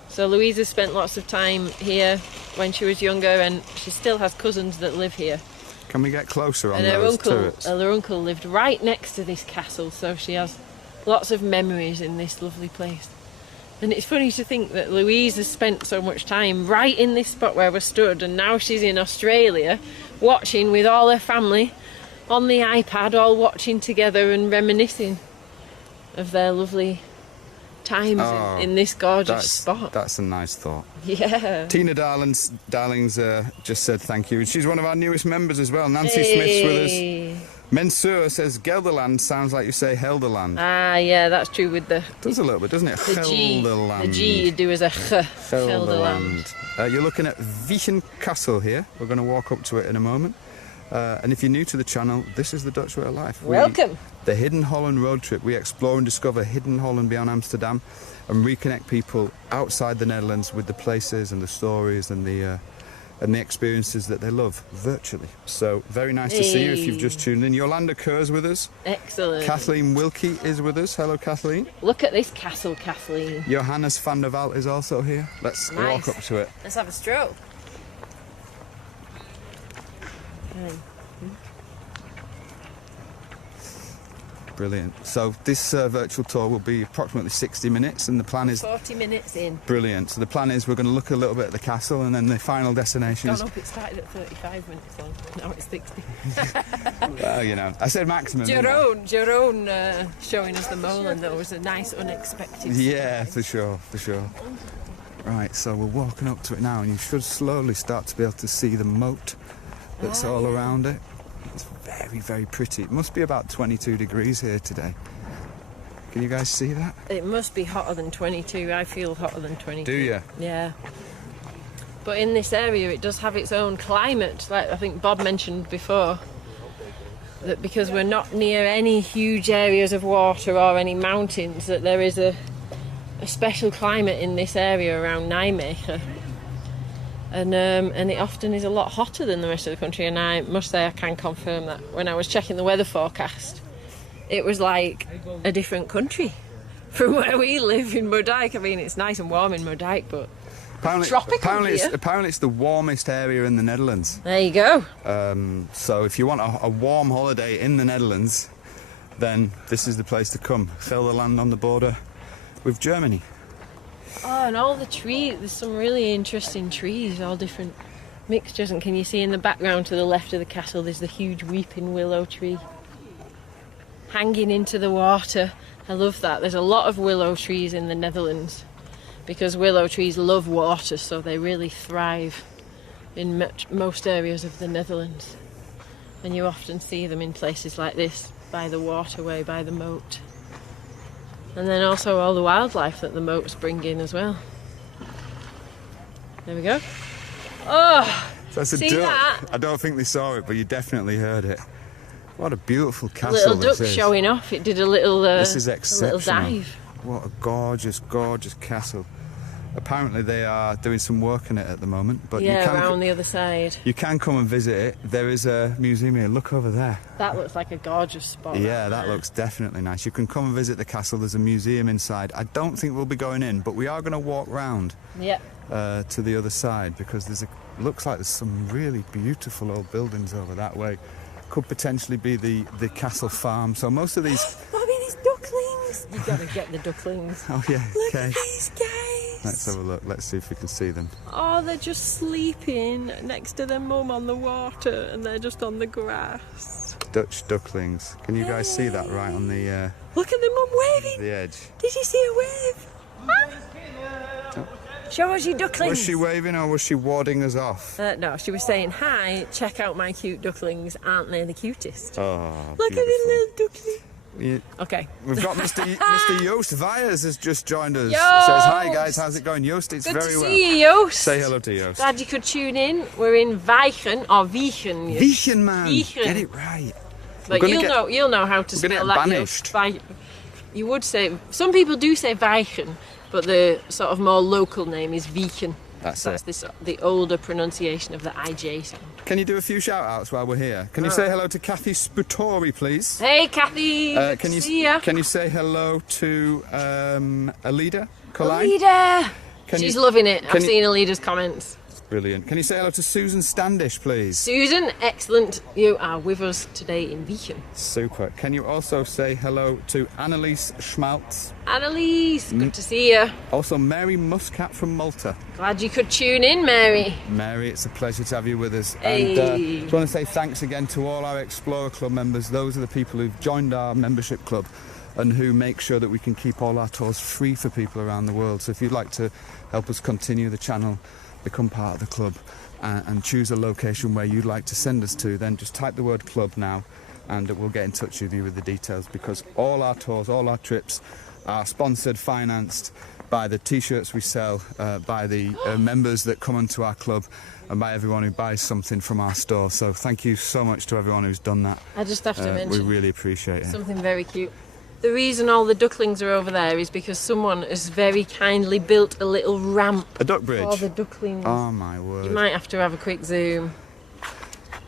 So Louise has spent lots of time here when she was younger, and she still has cousins that live here. Can we get closer on and those turrets? Her uncle lived right next to this castle, so she has lots of memories in this lovely place. And it's funny to think that Louise has spent so much time right in this spot where we're stood, and now she's in Australia watching with all her family on the iPad, all watching together and reminiscing. of their lovely times in this gorgeous spot. That's a nice thought. Yeah. Tina Darlings just said thank you. She's one of our newest members as well. Nancy Smith's with us. Mensur says Gelderland sounds like you say Helderland. Ah, yeah, that's true with the... Does a little bit, doesn't it? The G. Helderland. The G you do as a ch. Helderland. You're looking at Wijchen Castle here. We're going to walk up to it in a moment. And if you're new to the channel, this is the Dutch Way of Life. Welcome. The Hidden Holland road trip. We explore and discover hidden Holland beyond Amsterdam and reconnect people outside the Netherlands with the places and the stories and the experiences that they love virtually. So very nice to see you if you've just tuned in. Yolanda Kerr's with us. Excellent. Kathleen Wilkie is with us. Hello, Kathleen. Look at this castle, Kathleen. Johannes van der Walt is also here. Let's walk up to it. Let's have a stroll. Brilliant. So this virtual tour will be approximately 60 minutes and the plan is... 40 minutes in. Brilliant. So the plan is we're going to look a little bit at the castle and then the final destination is... Gone up, it started at 35 minutes long, now it's 60. Well, you know, I said maximum. Jerome showing us the Molen though was a nice unexpected Yeah, for sure. Right, so we're walking up to it now and you should slowly start to be able to see the moat that's all around it. It's very, very pretty. It must be about 22 degrees here today. Can you guys see that? It must be hotter than 22. I feel hotter than 22. Do you? Yeah. But in this area it does have its own climate. Like I think Bob mentioned before, that because we're not near any huge areas of water or any mountains, that there is a special climate in this area around Nijmegen. And it often is a lot hotter than the rest of the country, and I must say I can confirm that when I was checking the weather forecast, it was like a different country from where we live in Moerdijk. I mean, it's nice and warm in Moerdijk, but apparently it's the warmest area in the Netherlands. There you go. So if you want a warm holiday in the Netherlands, then this is the place to come. Gelderland on the border with Germany. Oh, and all the trees, there's some really interesting trees, all different mixtures. And can you see in the background to the left of the castle, there's the huge weeping willow tree hanging into the water. I love that. There's a lot of willow trees in the Netherlands because willow trees love water, so they really thrive in most areas of the Netherlands. And you often see them in places like this, by the waterway, by the moat. And then also all the wildlife that the moats bring in as well. There we go. Oh, that's a duck. That? I don't think they saw it, but you definitely heard it. What a beautiful castle little this duck is. showing off. It did a little this is exceptional. A little dive. What a gorgeous, gorgeous castle. Apparently they are doing some work in it at the moment, but yeah, you can around the other side. You can come and visit it. There is a museum here. Look over there. That looks like a gorgeous spot. Yeah, that looks definitely nice. You can come and visit the castle. There's a museum inside. I don't think we'll be going in, but we are going to walk round to the other side because looks like there's some really beautiful old buildings over that way. Could potentially be the castle farm. So most of these... Bobby, these ducklings! You gotta get the ducklings. Oh yeah, Look at these guys! Let's have a look. Let's see if we can see them. Oh, they're just sleeping next to their mum on the water and they're just on the grass. Dutch ducklings. Can you guys see that right on the... Look at the mum waving! The edge. Did you see a wave? Huh? Oh. Show us your ducklings. Was she waving or was she warding us off? No, she was saying, hi, check out my cute ducklings. Aren't they the cutest? Oh, look beautiful. at the little duckling. Yeah. Okay. We've got Mr. Joost Vyers has just joined us. Joost! Says, hi guys, how's it going? Joost, it's Good very to well. see you, Joost. Say hello to Joost. Glad you could tune in. We're in Wijchen, or Wijchen. Wijchen, man. Wijchen. Get it right. But you'll know how to spell that. Banished. You would say, some people do say Wijchen, but the sort of more local name is Wijchen. That's the older pronunciation of the IJ sound. Can you do a few shout-outs while we're here? Can you say hello to Kathy Sputori, please? Hey, Kathy! See ya. Can you say hello to Alida Colline? Alida! She's loving it. I've seen Alida's comments. Brilliant. Can you say hello to Susan Standish, please? Susan, excellent. You are with us today in Wijchen. Super. Can you also say hello to Annelies Schmaltz? Annelies, good to see you. Also Mary Muscat from Malta. Glad you could tune in, Mary. Mary, it's a pleasure to have you with us. Hey. And just want to say thanks again to all our Explorer Club members. Those are the people who've joined our membership club. and who make sure that we can keep all our tours free for people around the world. So if you'd like to help us continue the channel, become part of the club, and choose a location where you'd like to send us to, then just type the word club now and we'll get in touch with you with the details, because all our tours, all our trips are sponsored, financed by the t-shirts we sell, by the members that come onto our club, and by everyone who buys something from our store. So thank you so much to everyone who's done that. I just have to mention, we really appreciate it. Something very cute. The reason all the ducklings are over there is because someone has very kindly built a little ramp. A duck bridge? For the ducklings. Oh my word. You might have to have a quick zoom.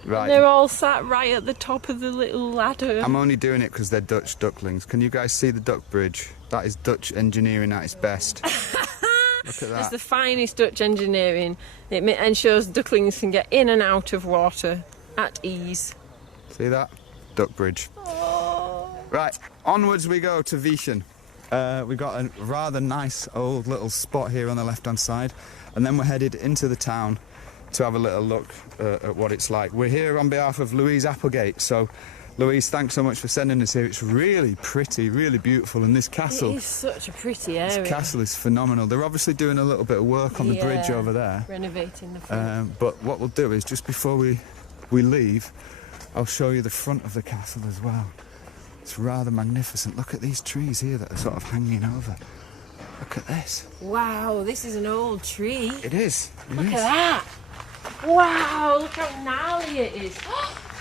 Right. And they're all sat right at the top of the little ladder. I'm only doing it because they're Dutch ducklings. Can you guys see the duck bridge? That is Dutch engineering at its best. Look at that. It's the finest Dutch engineering. It ensures ducklings can get in and out of water at ease. See that? Duck bridge. Oh. Right, onwards we go to Wijchen. We've got a rather nice old little spot here on the left-hand side, and then we're headed into the town to have a little look at what it's like. We're here on behalf of Louise Applegate, so Louise, thanks so much for sending us here. It's really pretty, really beautiful, and this castle... It is such a pretty area. This castle is phenomenal. They're obviously doing a little bit of work on the bridge over there. Renovating the front. But what we'll do is, just before we leave, I'll show you the front of the castle as well. It's rather magnificent. Look at these trees here that are sort of hanging over. Look at this. Wow, this is an old tree. It is. Look at that. Wow, look how gnarly it is.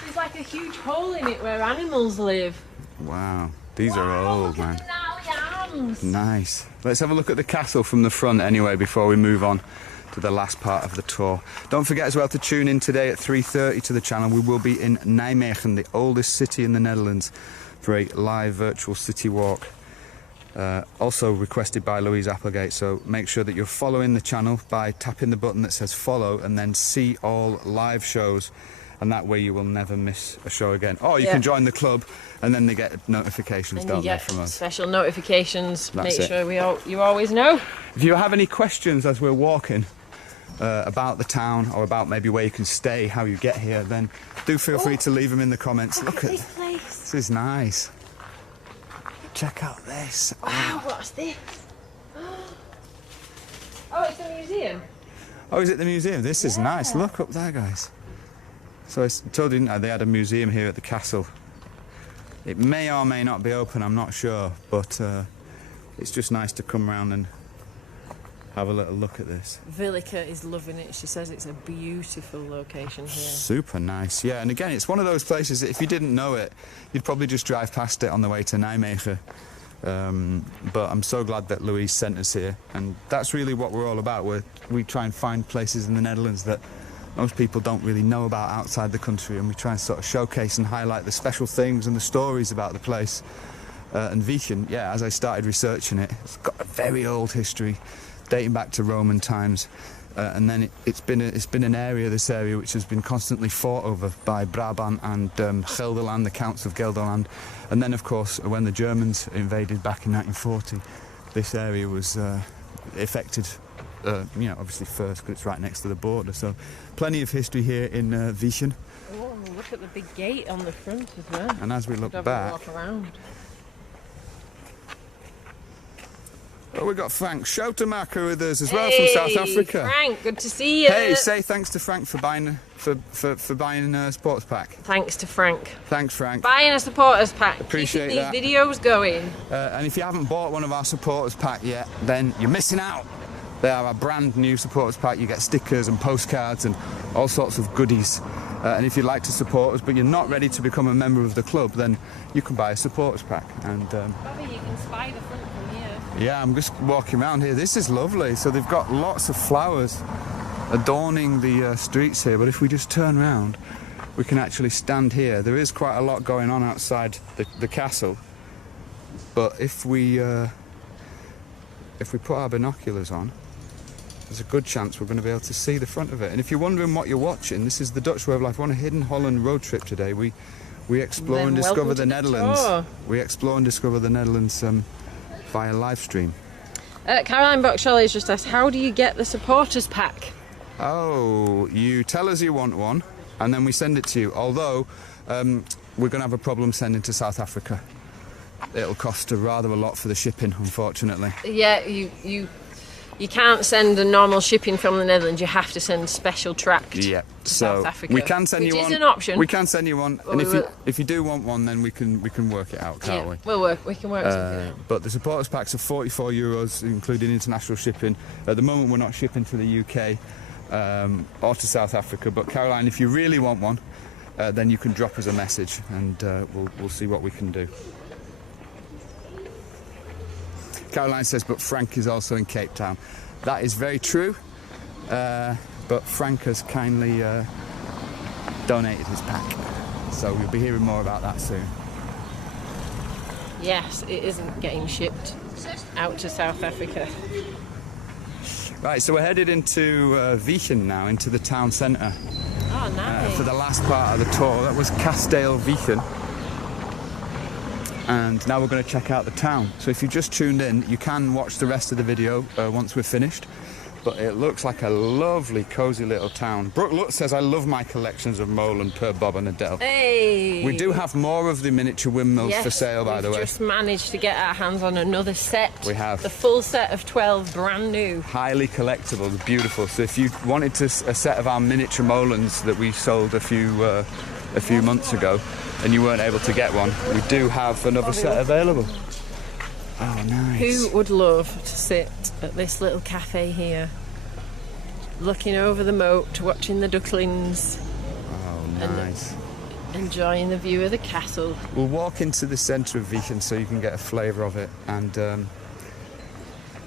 There's like a huge hole in it where animals live. Wow, these are old, man. Look at the gnarly arms. Nice. Let's have a look at the castle from the front anyway before we move on to the last part of the tour. Don't forget as well to tune in today at 3:30 to the channel. We will be in Nijmegen, the oldest city in the Netherlands, for a live virtual city walk. Also requested by Louise Applegate, so make sure that you're following the channel by tapping the button that says follow and then see all live shows, and that way you will never miss a show again. Or you can join the club and then they get notifications, and don't you they, get from us. Special notifications. That's Make it. sure you always know. If you have any questions as we're walking about the town, or about maybe where you can stay, how you get here, then do feel free to leave them in the comments. Look at this place. This is nice. Check out this. Wow, what's this? Oh, it's a museum. Oh, is it the museum? This is nice. Look up there, guys. So I told you, didn't I, they had a museum here at the castle. It may or may not be open, I'm not sure, but it's just nice to come round and have a little look at this. Villica is loving it. She says it's a beautiful location here. Super nice, yeah. And again, it's one of those places that if you didn't know it, you'd probably just drive past it on the way to Nijmegen. But I'm so glad that Louise sent us here, and that's really what we're all about. We try and find places in the Netherlands that most people don't really know about outside the country, and we try and sort of showcase and highlight the special things and the stories about the place. And Wijchen, yeah, as I started researching it, it's got a very old history, dating back to Roman times, and then it's been an area, this area, which has been constantly fought over by Brabant and Gelderland, the Counts of Gelderland, and then of course when the Germans invaded back in 1940, this area was affected, you know, obviously first because it's right next to the border. So plenty of history here in Wijchen. Oh, look at the big gate on the front as well. And as we look Have a back, walk around. oh, we've got Frank Schoutemaker with us as well from South Africa. Frank, good to see you. Hey, say thanks to Frank for buying buying a sports pack. Thanks to Frank. Thanks, Frank. Buying a supporters pack. Appreciate Keeping that. these videos going. And if you haven't bought one of our supporters pack yet, then you're missing out. They are a brand new supporters pack. You get stickers and postcards and all sorts of goodies. And if you'd like to support us, but you're not ready to become a member of the club, then you can buy a supporters pack. And Bobby, you can spy the front from here. yeah, I'm just walking around here. This is lovely. So they've got lots of flowers adorning the streets here. But if we just turn around, we can actually stand here. There is quite a lot going on outside the castle. But if we put our binoculars on, there's a good chance we're going to be able to see the front of it. And if you're wondering what you're watching, this is the Dutch Way of Life. We're on a hidden Holland road trip today. We explore Then and discover welcome the to the Netherlands. tour. We explore and discover the Netherlands via live stream. Caroline Boxshall has just asked, how do you get the supporters pack? Oh, you tell us you want one, and then we send it to you. Although we're going to have a problem sending to South Africa. it'll cost rather a lot for the shipping, unfortunately. Yeah, you can't send a normal shipping from the Netherlands. You have to send special tracked to South Africa. We can send you one. Which is an option. We can send you one, and if you do want one, then we can work it out, can't we? We can work something out. But the supporters packs are €44, including international shipping. At the moment, we're not shipping to the UK or to South Africa. But Caroline, if you really want one, then you can drop us a message, and we'll see what we can do. Caroline says, but Frank is also in Cape Town. That is very true, but Frank has kindly donated his pack. So we'll be hearing more about that soon. Yes, it isn't getting shipped out to South Africa. Right, so we're headed into Wijchen now, into the town centre. Oh, nice. For the last part of the tour. That was Kasteel, Wijchen. And now we're going to check out the town. So if you just tuned in, you can watch the rest of the video once we're finished. But it looks like a lovely, cosy little town. Brooke says, I love my collections of Molen per Bob and Adele. Hey! We do have more of the miniature windmills for sale, by the way. We've just managed to get our hands on another set. We have. The full set of 12, brand new. Highly collectible, beautiful. So if you wanted a set of our miniature Molens that we sold a few months ago, and you weren't able to get one, we do have another set available. Oh, nice. Who would love to sit at this little cafe here, looking over the moat, watching the ducklings? Oh, nice. And enjoying the view of the castle. We'll walk into the centre of Wijchen so you can get a flavour of it and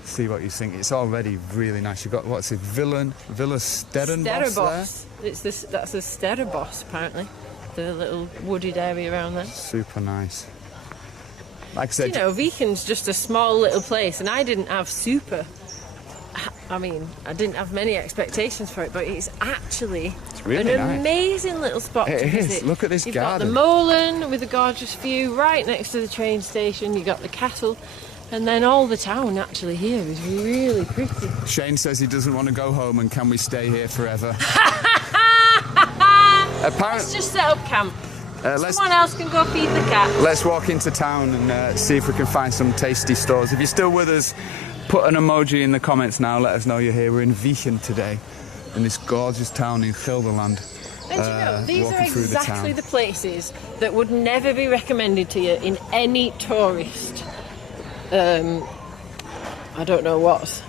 see what you think. It's already really nice. You've got, what's it, Villa Sterrenbos there? That's a Sterrenbos, apparently. The little wooded area around there. Super nice. Like I said, you know, Wijchen's just a small little place, and I didn't have I didn't have many expectations for it, but it's actually really an amazing little spot to visit. It is. Look at this garden. You've got the Molen with a gorgeous view right next to the train station. You've got the castle, and then all the town actually here is really pretty. Shane says he doesn't want to go home, and can we stay here forever? Let's just set up camp. Someone else can go feed the cat. Let's walk into town and see if we can find some tasty stores. If you're still with us, put an emoji in the comments now. Let us know you're here. We're in Wijchen today, in this gorgeous town in Gelderland. And you know, these are exactly the places that would never be recommended to you in any tourist. I don't know what.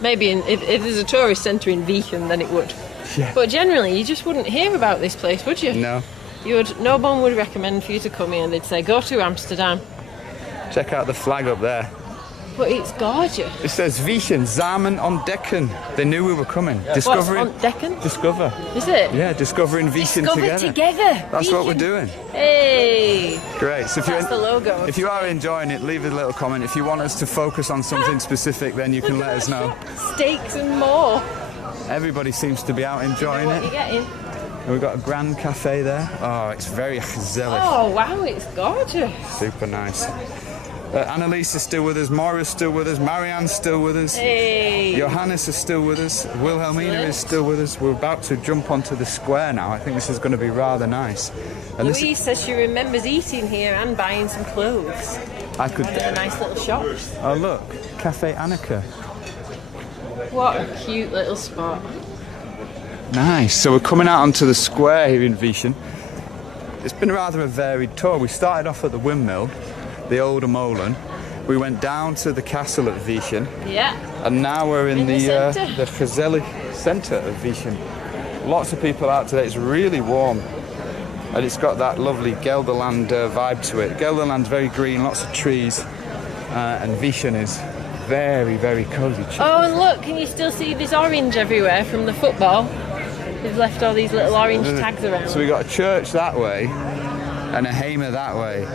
Maybe if there's a tourist centre in Wijchen, then it would. Yeah. But generally, you just wouldn't hear about this place, would you? No. No one would recommend for you to come here. They'd say, go to Amsterdam. Check out the flag up there. But it's gorgeous. It says Wijchen, Samen ontdekken. They knew we were coming. Discovering. Ontdekken? Discover. Is it? Yeah, discovering Wijchen together. That's Wijchen. what we're doing. Hey. Great. So That's the logo. If you are enjoying it, leave a little comment. If you want us to focus on something specific, then you can let us know. Steaks and more. Everybody seems to be out enjoying what it. You're getting. And we've got a grand cafe there. Oh, it's very gezellig. Oh, wow, it's gorgeous. Super nice. Annalise is still with us, Maura's still with us, Marianne's still with us, hey. Johannes is still with us, Wilhelmina is still with us. We're about to jump onto the square now. I think this is going to be rather nice. And Louise says she remembers eating here and buying some clothes. I could. One of the nice little shops. Oh look, Cafe Annika. What a cute little spot. Nice. So we're coming out onto the square here in Wijchen. It's been rather a varied tour. We started off at the Windmill, the older Molen. We went down to the castle at Wijchen. Yeah. And now we're in the gezellig centre of Wijchen. Lots of people out today. It's really warm. And it's got that lovely Gelderland vibe to it. Gelderland's very green, lots of trees. And Wijchen is very, very cosy. Oh, and look, can you still see this orange everywhere from the football? They've left all these little orange tags around. So we got a church that way and a hamer that way.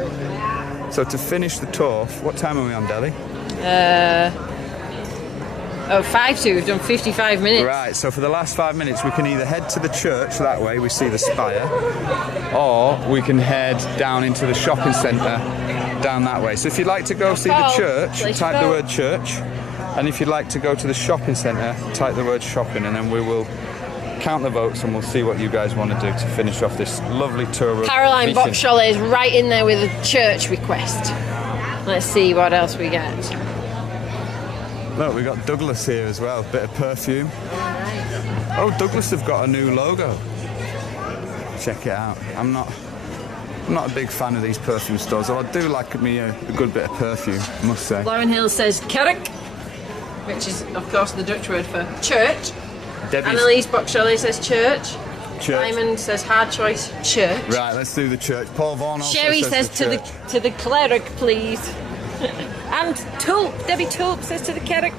So to finish the tour, what time are we on, Deli? 5 to. We've done 55 minutes. Right, so for the last 5 minutes we can either head to the church that way, we see the spire, or we can head down into the shopping centre down that way. So if you'd like to go see the church, type the word church, and if you'd like to go to the shopping centre, type the word shopping, and then we will count the votes and we'll see what you guys want to do to finish off this lovely tour of Caroline Wijchen. Boxsholle is right in there with a church request. Let's see what else we get. Look, we got Douglas here as well. Bit of perfume. Oh, Douglas have got a new logo. Check it out. I'm not a big fan of these perfume stores, though I do like me a good bit of perfume, I must say. Lauren Hill says Kerk, which is, of course, the Dutch word for church. Annalise Boxshelley says church. Simon says hard choice, church. Right, let's do the church. Paul Vaughan also Sherry says to the cleric, please. And Debbie Tulp says to the Kerk.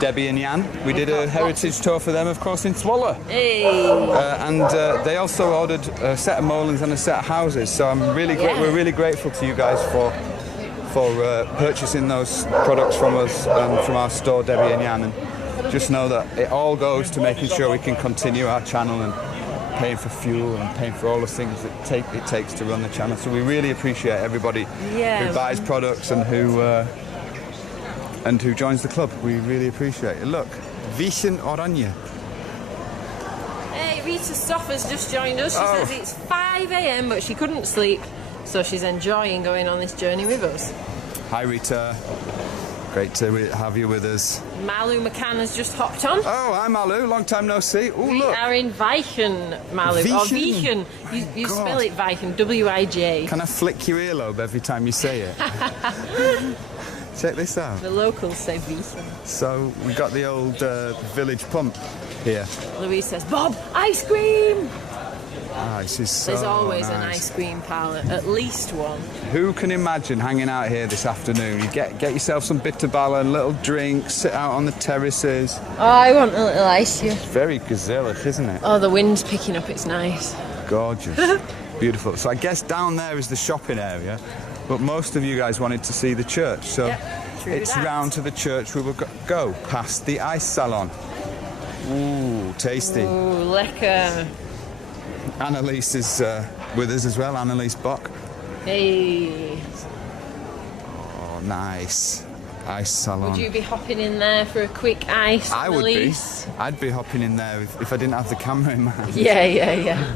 Debbie and Jan. We did a heritage tour for them, of course, in Zwolle. Hey. And they also ordered a set of Molens and a set of houses. So we're really grateful to you guys for purchasing those products from us, from our store, Debbie and Jan. And just know that it all goes to making sure we can continue our channel and paying for fuel and paying for all the things that it takes to run the channel. So we really appreciate everybody who buys products and who joins the club. We really appreciate it. Look, Wijchen Oranje. Hey, Rita Soffa's just joined us. She says it's 5 a.m. but she couldn't sleep, so she's enjoying going on this journey with us. Hi Rita. Great to have you with us. Malu McCann has just hopped on. Oh, hi Malu, long time no see. Oh, look. We are in Wijchen, Malu. Wijchen. Or Wijchen. You spell it Wijchen, W-I-J. Can I flick your earlobe every time you say it? Check this out. The locals say Wijchen. So we got the old village pump here. Louise says, Bob, ice cream! This is so There's always nice. an ice cream parlour, at least one. Who can imagine hanging out here this afternoon? You get yourself some bitterballen, little drinks, sit out on the terraces. Oh, I want a little ice here. It's very gezellig, isn't it? Oh, the wind's picking up, it's nice. Gorgeous. Beautiful. So I guess down there is the shopping area, but most of you guys wanted to see the church, so it's round to the church we will go past the ice salon. Ooh, tasty. Ooh, lekker. Annalise is with us as well, Annalise Bock. Hey. Oh, nice. Ice salon. Would you be hopping in there for a quick ice, I Annalise? would be. I'd be hopping in there if I didn't have the camera in my hand. Yeah.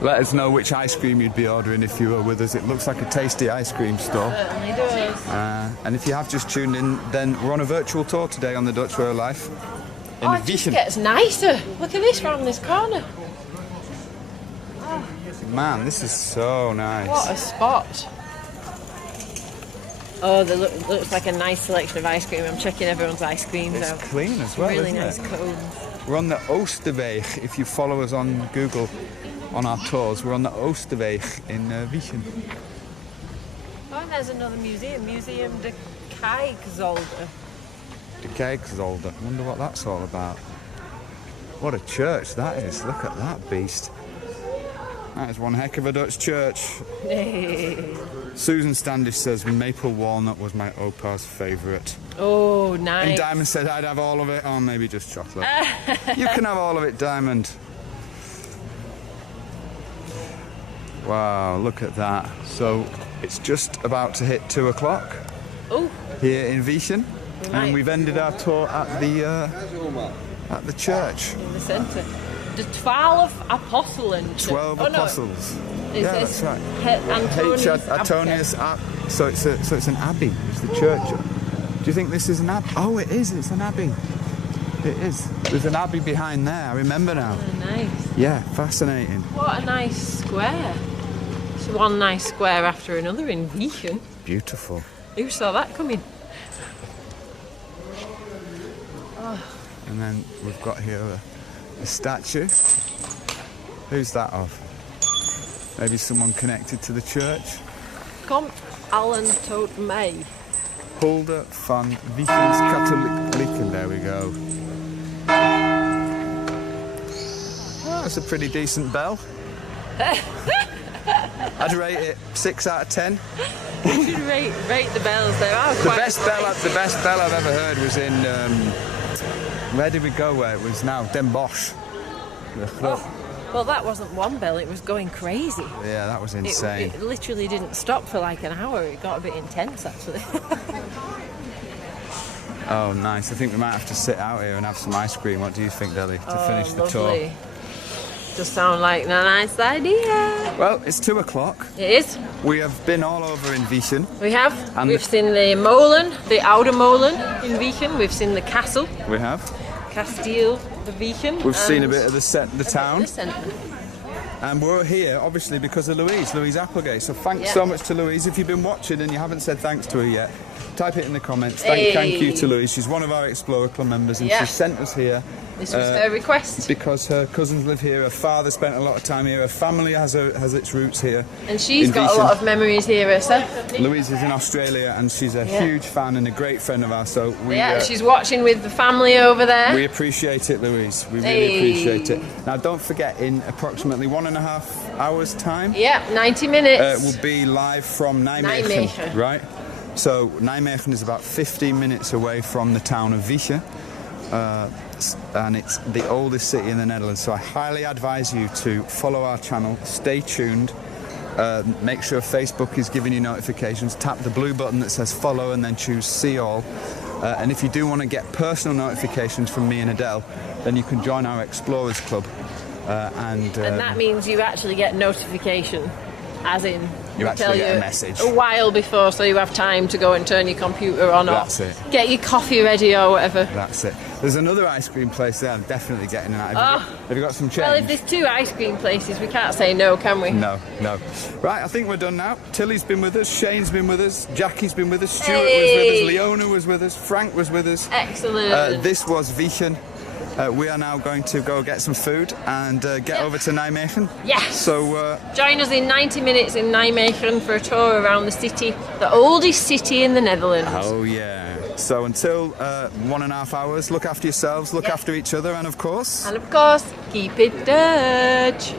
Let us know which ice cream you'd be ordering if you were with us. It looks like a tasty ice cream store. Certainly does. And if you have just tuned in, then we're on a virtual tour today on the Dutch Way of Life. In It just gets nicer. Look at this round this corner. Man, this is so nice. What a spot. Oh, there looks like a nice selection of ice cream. I'm checking everyone's ice creams out. It's clean as well, really isn't nice it? cones. We're on the Oosterweg. If you follow us on Google on our tours, we're on the Oosterweg in Wijchen. Oh, and there's another museum. Museum de Kijkzolder. De Kijkzolder. I wonder what that's all about. What a church that is. Look at that beast. That is one heck of a Dutch church. Susan Standish says maple walnut was my opa's favourite. Oh, nice. And Diamond said I'd have all of it, or maybe just chocolate. You can have all of it, Diamond. Wow, look at that. So it's just about to hit 2 o'clock here in Wijchen, and we've ended our tour at the church. In the centre. The 12 Apostelen. 12 apostles. Yeah, that's right. Antonius Abt. So it's an abbey. It's the church. Do you think this is an abbey? Oh, it is. It's an abbey. It is. There's an abbey behind there. I remember now. Oh, nice. Yeah, fascinating. What a nice square. It's one nice square after another in Wijchen. Beautiful. Who saw that coming? And then we've got here a statue. Who's that of? Maybe someone connected to the church. Komt allen tot mij. Hulde van Wijchens Katholieken. There we go. Oh, that's a pretty decent bell. I'd rate it 6 out of 10. You should rate the bells. They are The best bell I've ever heard was in where did we go? Where it was now Den Bosch. Well, that wasn't one bell. It was going crazy. Yeah, that was insane. It literally didn't stop for like an hour. It got a bit intense, actually. Oh, nice. I think we might have to sit out here and have some ice cream. What do you think, Deli, to finish the tour? Does sound like a nice idea. Well, it's 2 o'clock. It is. We have been all over in Wijchen. We have. And We've seen the Molen, the outer Molen in Wijchen. We've seen the castle, We have. Kasteel, the Wijchen. We've seen a bit of the town. The centre. And we're here, obviously, because of Louise Applegate. So thanks so much to Louise. If you've been watching and you haven't said thanks to her yet, type it in the comments. Thank you to Louise. She's one of our Explorer Club members, and she sent us here. This was her request. Because her cousins live here, her father spent a lot of time here, her family has its roots here. And she's got Wijchen. a lot of memories here herself. Louise is in Australia and she's a huge fan and a great friend of ours. So she's watching with the family over there. We appreciate it, Louise. We really appreciate it. Now, don't forget, in approximately 1.5 hours' time, 90 minutes. we'll be live from Nijmegen, right? So Nijmegen is about 15 minutes away from the town of Wijchen, and it's the oldest city in the Netherlands. So I highly advise you to follow our channel, stay tuned, make sure Facebook is giving you notifications, tap the blue button that says follow and then choose see all. And if you do want to get personal notifications from me and Adele, then you can join our Explorers Club. And that means you actually get notification, as in you actually get a message a while before, so you have time to go and turn your computer on That's or it. get your coffee ready or whatever. That's it. There's another ice cream place there. I'm definitely getting that. Have you got some change? Well, if there's 2 ice cream places, we can't say no, can we? No. Right, I think we're done now. Tilly's been with us, Shane's been with us, Jackie's been with us, Stuart was with us, Leona was with us, Frank was with us. Excellent. This was Wijchen. We are now going to go get some food and get over to Nijmegen. Yes. So join us in 90 minutes in Nijmegen for a tour around the city, the oldest city in the Netherlands. Oh yeah. So until 1.5 hours, look after yourselves, look after each other, and of course, keep it Dutch.